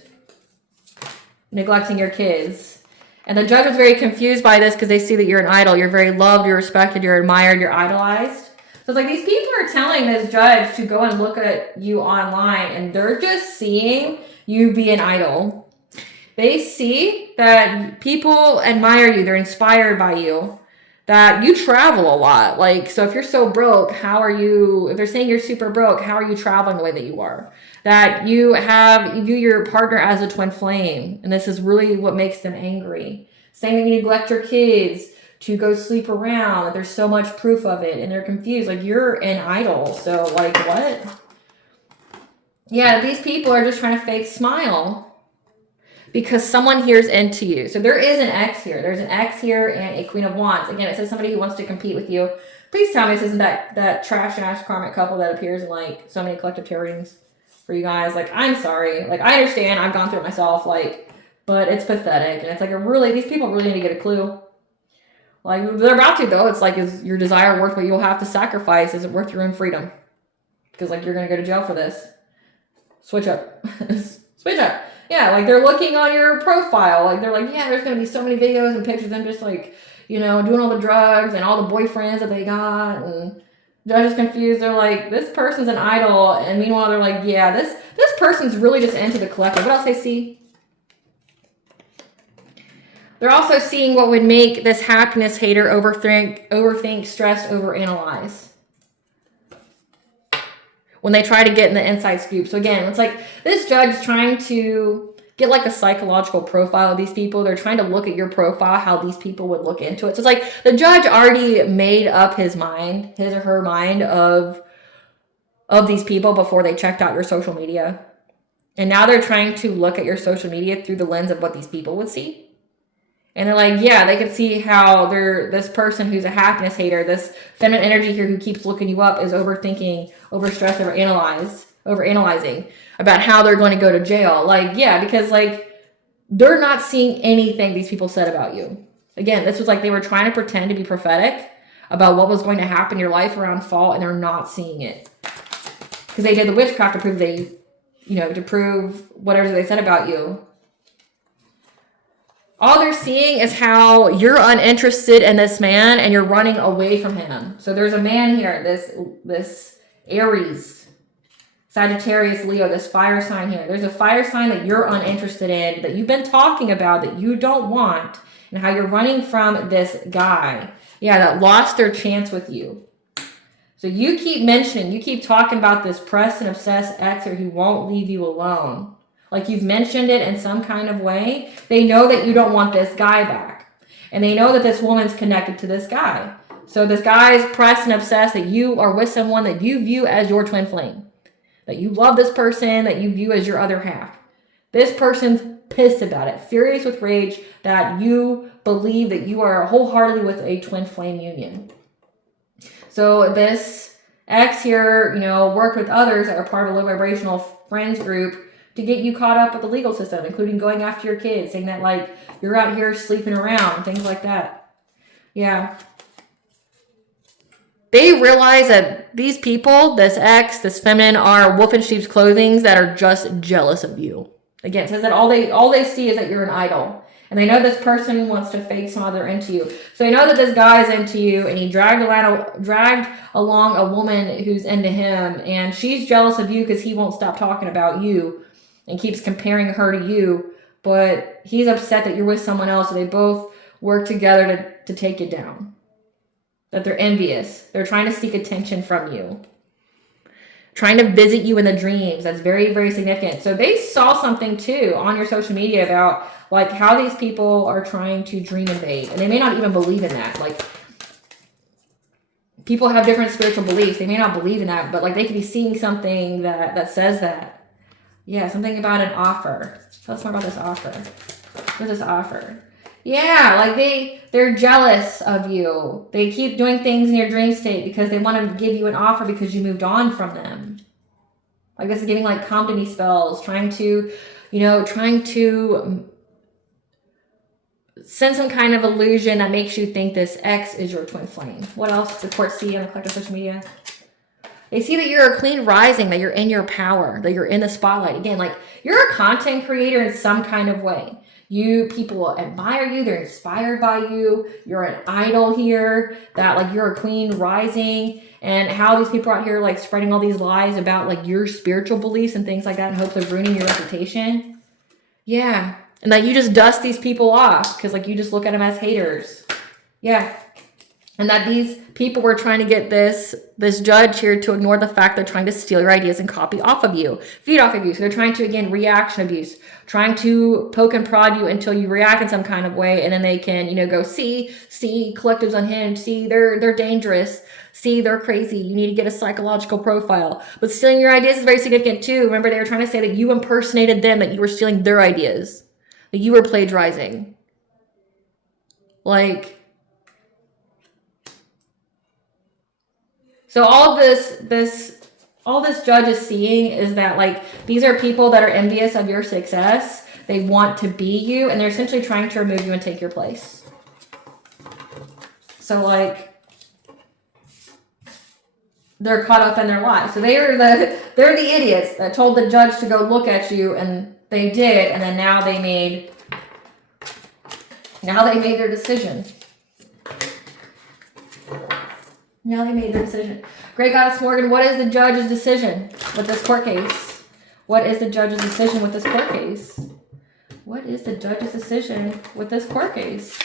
neglecting your kids. And the judge was very confused by this because they see that you're an idol. You're very loved, you're respected, you're admired, you're idolized. So it's like these people are telling this judge to go and look at you online and they're just seeing you be an idol. They see that people admire you, they're inspired by you, that you travel a lot. Like, so if you're so broke, if they're saying you're super broke, how are you traveling the way that you are? That you view your partner as a twin flame, and this is really what makes them angry. Saying that you neglect your kids to go sleep around, that there's so much proof of it, and they're confused, like you're an idol, so like what? Yeah, these people are just trying to fake smile. Because someone here is into you. So there is an X here. There's an X here and a Queen of Wands. Again, it says somebody who wants to compete with you. Please tell me this isn't that trash-ass karmic couple that appears in like so many collective tarot readings for you guys. Like, I'm sorry. Like, I understand. I've gone through it myself. Like, but it's pathetic. And it's like these people really need to get a clue. Like, they're about to though. It's like, is your desire worth what you'll have to sacrifice? Is it worth your own freedom? Because like, you're going to go to jail for this. Switch up. Switch up. Yeah, like they're looking on your profile. Like they're like, yeah, there's going to be so many videos and pictures of them just like, doing all the drugs and all the boyfriends that they got. And they're just confused. They're like, this person's an idol. And meanwhile, they're like, yeah, this person's really just into the collective. What else they see? They're also seeing what would make this happiness hater overthink, stress, overanalyze. When they try to get in the inside scoop. So again, it's like this judge is trying to get like a psychological profile of these people. They're trying to look at your profile, how these people would look into it. So it's like the judge already made up his or her mind of these people before they checked out your social media. And now they're trying to look at your social media through the lens of what these people would see. And they're like, yeah, they can see how this person who's a happiness hater, this feminine energy here who keeps looking you up is overthinking, overstressed, overanalyzing about how they're going to go to jail. Like, yeah, because like they're not seeing anything these people said about you. Again, this was like they were trying to pretend to be prophetic about what was going to happen in your life around fall, and they're not seeing it. Because they did the witchcraft to prove to prove whatever they said about you. All they're seeing is how you're uninterested in this man and you're running away from him. So there's a man here, this Aries, Sagittarius, Leo, this fire sign here. There's a fire sign that you're uninterested in, that you've been talking about, that you don't want, and how you're running from this guy. Yeah, that lost their chance with you. So you keep talking about this pressed and obsessed exer who won't leave you alone. Like you've mentioned it in some kind of way. They know that you don't want this guy back. And they know that this woman's connected to this guy. So this guy is pressed and obsessed that you are with someone that you view as your twin flame. That you love this person, that you view as your other half. This person's pissed about it, furious with rage that you believe that you are wholeheartedly with a twin flame union. So this ex here, worked with others that are part of a low vibrational friends group to get you caught up with the legal system, including going after your kids, saying that like you're out here sleeping around, things like that. Yeah. They realize that these people, this ex, this feminine, are wolf in sheep's clothing that are just jealous of you. Again, it says that all they see is that you're an idol. And they know this person wants to fake some other into you. So they know that this guy is into you, and he dragged along a woman who's into him, and she's jealous of you because he won't stop talking about you and keeps comparing her to you. But he's upset that you're with someone else, so they both work together to take you down. That they're envious. They're trying to seek attention from you. Trying to visit you in the dreams. That's very, very significant. So they saw something too on your social media about like how these people are trying to dream invade. And they may not even believe in that. Like people have different spiritual beliefs. They may not believe in that, but like they could be seeing something that says that. Yeah, something about an offer. Tell us more about this offer. What is this offer? Yeah, like they're jealous of you. They keep doing things in your dream state because they want to give you an offer because you moved on from them. Like this is giving like comedy spells, trying to send some kind of illusion that makes you think this ex is your twin flame. What else? The court see on the collective social media. They see that you're a clean rising, that you're in your power, that you're in the spotlight. Again, like you're a content creator in some kind of way. People admire you, they're inspired by you, you're an idol here, that like you're a queen rising, and how these people are out here like spreading all these lies about like your spiritual beliefs and things like that in hopes of ruining your reputation. Yeah, and that you just dust these people off because like you just look at them as haters. Yeah, and that these people were trying to get this judge here to ignore the fact they're trying to steal your ideas and copy off of you, feed off of you. So they're trying to, again, reaction abuse, trying to poke and prod you until you react in some kind of way. And then they can, go, see, collectives unhinged, see, they're dangerous, see, they're crazy. You need to get a psychological profile. But stealing your ideas is very significant too. Remember, they were trying to say that you impersonated them, that you were stealing their ideas, that you were plagiarizing. Like, so all this judge is seeing is that like these are people that are envious of your success. They want to be you, and they're essentially trying to remove you and take your place. So like they're caught up in their lies. So they're the idiots that told the judge to go look at you, and they did, and then now they made their decision. Now they made their decision. Great Goddess Morgan, what is the judge's decision with this court case? What is the judge's decision with this court case? What is the judge's decision with this court case?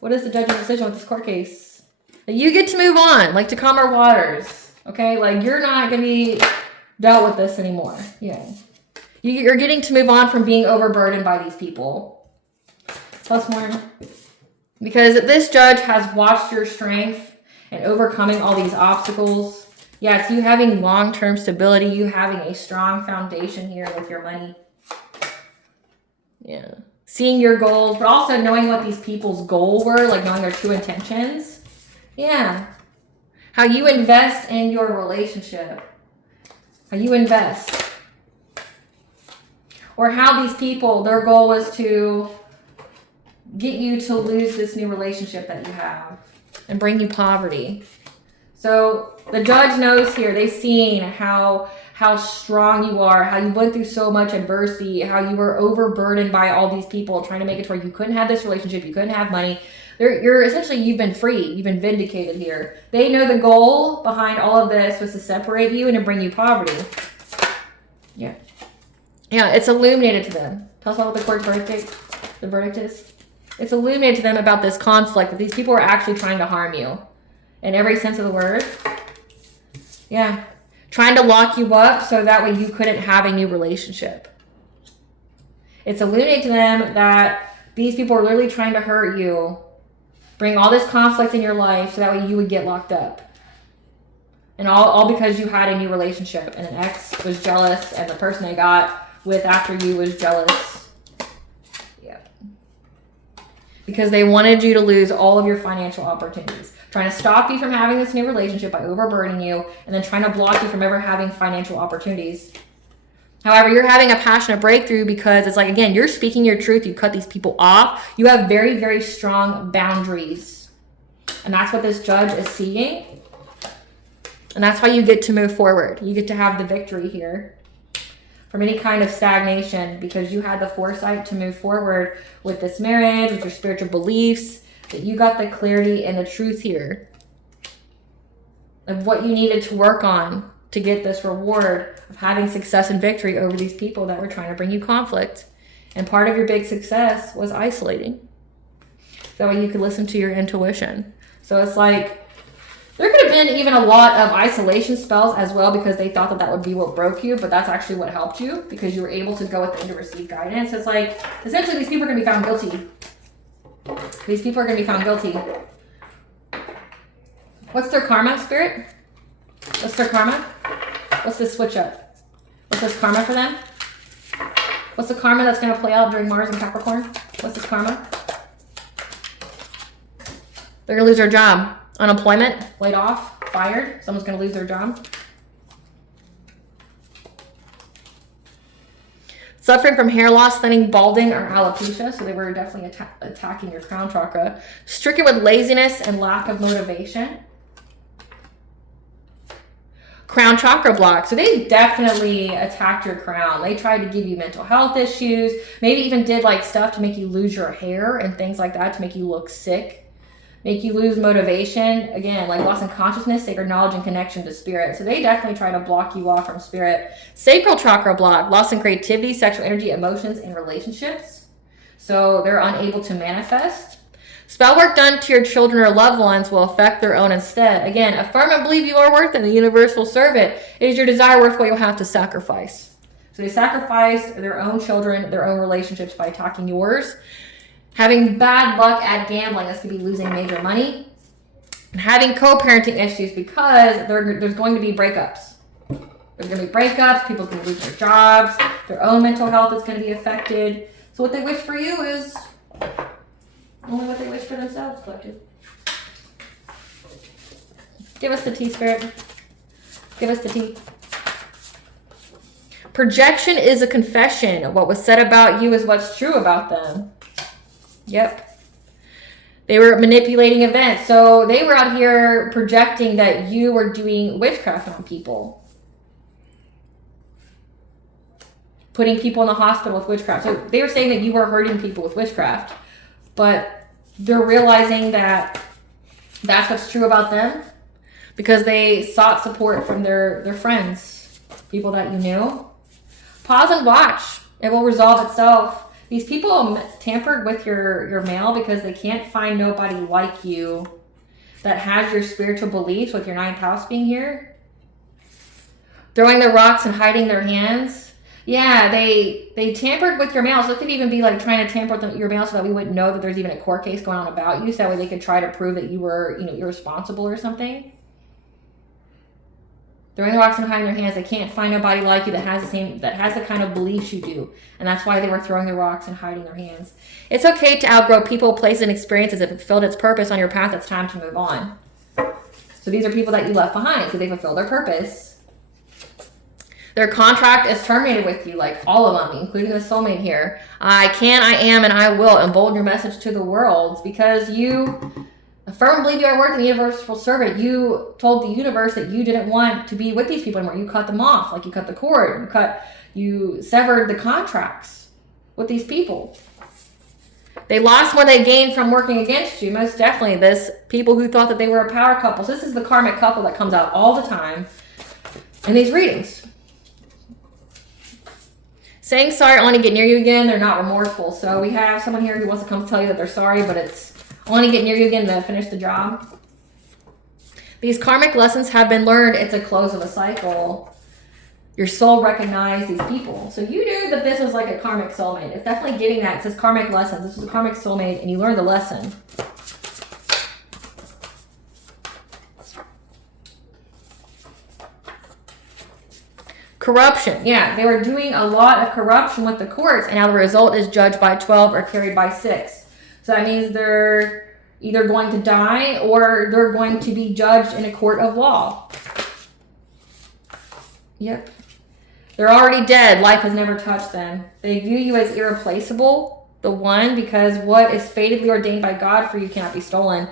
What is the judge's decision with this court case? That you get to move on, like to calmer waters. Okay, like you're not going to be dealt with this anymore. Yeah. You're getting to move on from being overburdened by these people. Plus more. Because this judge has watched your strength and overcoming all these obstacles. Yeah, it's you having long-term stability, you having a strong foundation here with your money. Yeah. Seeing your goals, but also knowing what these people's goals were, like knowing their true intentions. Yeah. How you invest in your relationship. How you invest. Or how these people, their goal was to get you to lose this new relationship that you have and bring you poverty. So the judge knows here, they've seen how strong you are, how you went through so much adversity, how you were overburdened by all these people trying to make it to where you couldn't have this relationship, you couldn't have money. You've been free, you've been vindicated here. They know the goal behind all of this was to separate you and to bring you poverty. Yeah. Yeah, it's illuminated to them. Tell us what the court's verdict is. It's illuminated to them about this conflict, that these people are actually trying to harm you. In every sense of the word. Yeah. Trying to lock you up so that way you couldn't have a new relationship. It's illuminated to them that these people are literally trying to hurt you bring all this conflict in your life so that way you would get locked up. And all because you had a new relationship and an ex was jealous and the person they got with after you was jealous. Yeah. Because they wanted you to lose all of your financial opportunities. Trying to stop you from having this new relationship by overburdening you and then trying to block you from ever having financial opportunities. However, you're having a passionate breakthrough because it's like, again, you're speaking your truth. You cut these people off. You have very, very strong boundaries. And that's what this judge is seeing. And that's how you get to move forward. You get to have the victory here from any kind of stagnation because you had the foresight to move forward with this marriage, with your spiritual beliefs, that you got the clarity and the truth here of what you needed to work on to get this reward of having success and victory over these people that were trying to bring you conflict. And part of your big success was isolating. That way you could listen to your intuition. So it's like, there could have been even a lot of isolation spells as well because they thought that that would be what broke you, but that's actually what helped you because you were able to go within to receive guidance. It's like, essentially these people are going to be found guilty. These people are going to be found guilty. What's their karma, Spirit? What's their karma? What's this switch up? What's this karma for them? What's the karma that's going to play out during Mars and Capricorn? What's this karma? They're going to lose their job. Unemployment, laid off, fired. Someone's going to lose their job. Suffering from hair loss, thinning, balding, or alopecia. So they were definitely attacking your crown chakra. Stricken with laziness and lack of motivation. Crown chakra block. So they definitely attacked your crown. They tried to give you mental health issues. Maybe even did like stuff to make you lose your hair and things like that to make you look sick. Make you lose motivation. Again, like loss in consciousness, sacred knowledge, and connection to spirit. So they definitely try to block you off from spirit. Sacral chakra block, loss in creativity, sexual energy, emotions, and relationships. So they're unable to manifest. Spell work done to your children or loved ones will affect their own instead. Again, affirm and believe you are worth it and the universe will serve it. Is your desire worth what you'll have to sacrifice? So they sacrificed their own children, their own relationships by attacking yours. Having bad luck at gambling, this could be losing major money. And having co-parenting issues because there's going to be breakups. There's going to be breakups, people are going to lose their jobs, their own mental health is going to be affected. So what they wish for you is only what they wish for themselves, collective. Give us the tea, Spirit. Give us the tea. Projection is a confession. What was said about you is what's true about them. Yep. They were manipulating events. So they were out here projecting that you were doing witchcraft on people. Putting people in the hospital with witchcraft. So they were saying that you were hurting people with witchcraft. But they're realizing that that's what's true about them. Because they sought support from their friends. People that you knew. Pause and watch. It will resolve itself. These people tampered with your mail because they can't find nobody like you that has your spiritual beliefs with your 9th house being here. Throwing the rocks and hiding their hands. Yeah, they tampered with your mail. So it could even be like trying to tamper with your mail so that we wouldn't know that there's even a court case going on about you. So that way they could try to prove that you were, irresponsible or something. Throwing the rocks and hiding their hands. They can't find nobody like you that has the kind of beliefs you do. And that's why they were throwing the rocks and hiding their hands. It's okay to outgrow people, places, and experiences. If it fulfilled its purpose on your path, it's time to move on. So these are people that you left behind because they fulfilled their purpose. Their contract is terminated with you, like all of them, including the soulmate here. I can, I am, and I will. Embolden your message to the world because you affirm and believe you are worth and the universe will serve it. You told the universe that you didn't want to be with these people anymore. You cut them off, like you cut the cord. You severed the contracts with these people. They lost more they gained from working against you. Most definitely, this people who thought that they were a power couple. So this is the karmic couple that comes out all the time in these readings. Saying sorry only to get near you again. They're not remorseful. So we have someone here who wants to come tell you that they're sorry, but it's only to get near you again to finish the job. These karmic lessons have been learned. It's a close of a cycle. Your soul recognized these people. So you knew that this was like a karmic soulmate. It's definitely giving that. It says karmic lessons. This is a karmic soulmate, and you learned the lesson. corruption. Yeah, they were doing a lot of corruption with the courts, and now the result is judged by 12 or carried by 6. So that means they're either going to die or they're going to be judged in a court of law. Yep. They're already dead. Life has never touched them. They view you as irreplaceable, the one, because what is fatedly ordained by God for you cannot be stolen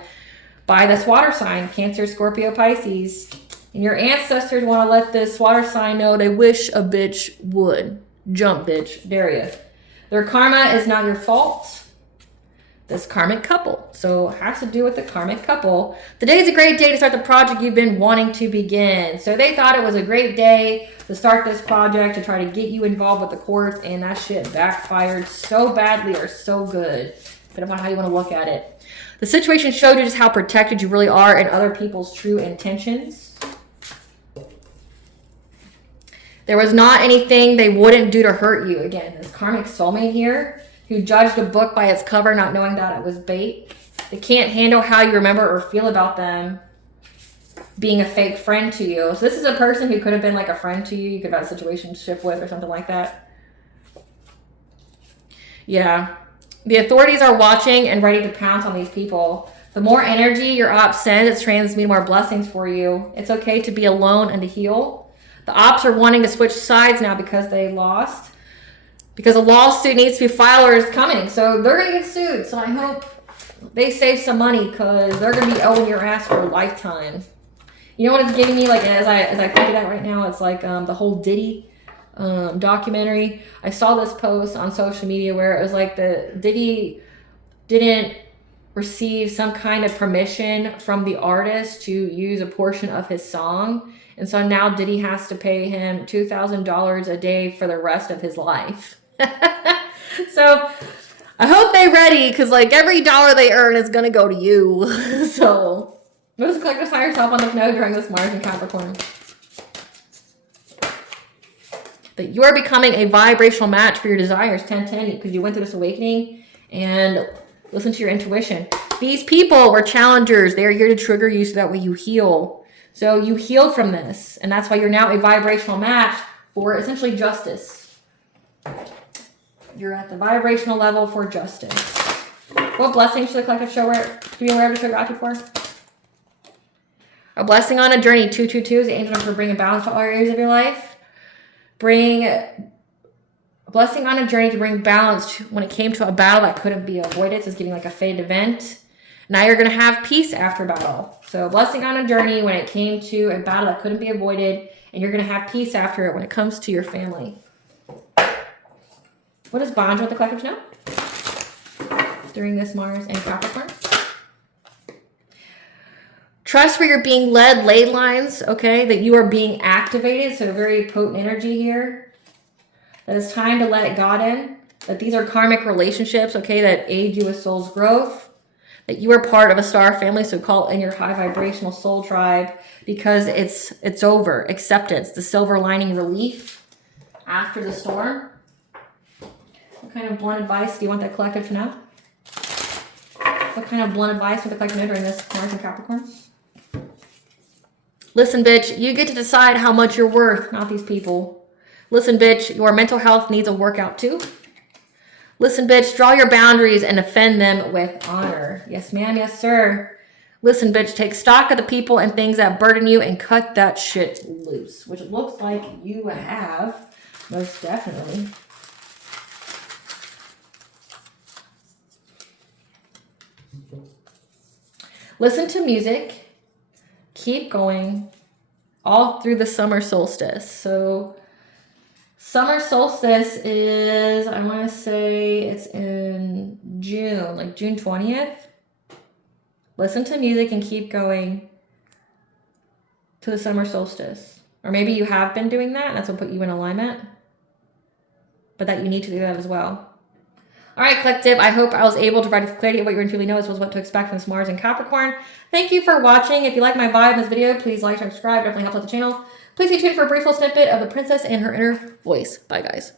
by this water sign, Cancer, Scorpio, Pisces. And your ancestors want to let this water sign know they wish a bitch would. Jump, bitch. Dare ya. Their karma is not your fault. This karmic couple. So it has to do with the karmic couple. Today's a great day to start the project you've been wanting to begin. So they thought it was a great day to start this project, to try to get you involved with the courts, and that shit backfired so badly or so good. Depending on how you want to look at it. The situation showed you just how protected you really are and other people's true intentions. There was not anything they wouldn't do to hurt you. Again, this karmic soulmate here, who judged a book by its cover, not knowing that it was bait. They can't handle how you remember or feel about them being a fake friend to you. So this is a person who could have been like a friend to you. You could have had a situationship with or something like that. Yeah. The authorities are watching and ready to pounce on these people. The more energy your ops send, it's transmitting more blessings for you. It's okay to be alone and to heal. The ops are wanting to switch sides now because they lost. Because a lawsuit needs to be filed or is coming. So they're going to get sued. So I hope they save some money because they're going to be owing your ass for a lifetime. You know what it's giving me? Like as I think of that right now, it's like the whole Diddy documentary. I saw this post on social media where it was like the Diddy didn't receive some kind of permission from the artist to use a portion of his song. And so now Diddy has to pay him $2,000 a day for the rest of his life. So I hope they're ready because like every dollar they earn is going to go to you. So let's click to sign yourself on the node during this Mars and Capricorn. That you are becoming a vibrational match for your desires, 1010, because you went through this awakening and listen to your intuition. These people were challengers. They are here to trigger you so that way you heal. So you healed from this. And that's why you're now a vibrational match for essentially justice. You're at the vibrational level for justice. What blessings should the collective show to be aware of to show gratitude for? A blessing on a journey, 222 is the angel for bringing balance to all areas of your life. Bring a blessing on a journey to bring balance when it came to a battle that couldn't be avoided. So it's getting like a fated event. Now you're going to have peace after battle. So a blessing on a journey when it came to a battle that couldn't be avoided. And you're going to have peace after it when it comes to your family. What does bond with the collective know during this Mars and Capricorn? Trust where you're being led, ley lines, okay? That you are being activated. So very potent energy here. That it's time to let God in. That these are karmic relationships, okay? That aid you with soul's growth. That you are part of a star family. So call in your high vibrational soul tribe because it's over. Acceptance, the silver lining relief after the storm. What kind of blunt advice do you want that collective to know? What kind of blunt advice would the collective know during this Mars and Capricorn? Listen, bitch, you get to decide how much you're worth, not these people. Listen, bitch, your mental health needs a workout too. Listen, bitch, draw your boundaries and defend them with honor. Yes, ma'am. Yes, sir. Listen, bitch, take stock of the people and things that burden you and cut that shit loose, which it looks like you have, most definitely. Listen to music. Keep going all through the summer solstice. So summer solstice is, I want to say it's in June, like June 20th. Listen to music and keep going to the summer solstice. Or maybe you have been doing that and that's what put you in alignment. But that you need to do that as well. All right, collective, I hope I was able to provide clarity of what you're going to truly know as well as what to expect from this Mars and Capricorn. Thank you for watching. If you like my vibe in this video, please like, subscribe. Definitely helps out the channel. Please stay tuned for a brief little snippet of the princess and her inner voice. Bye, guys.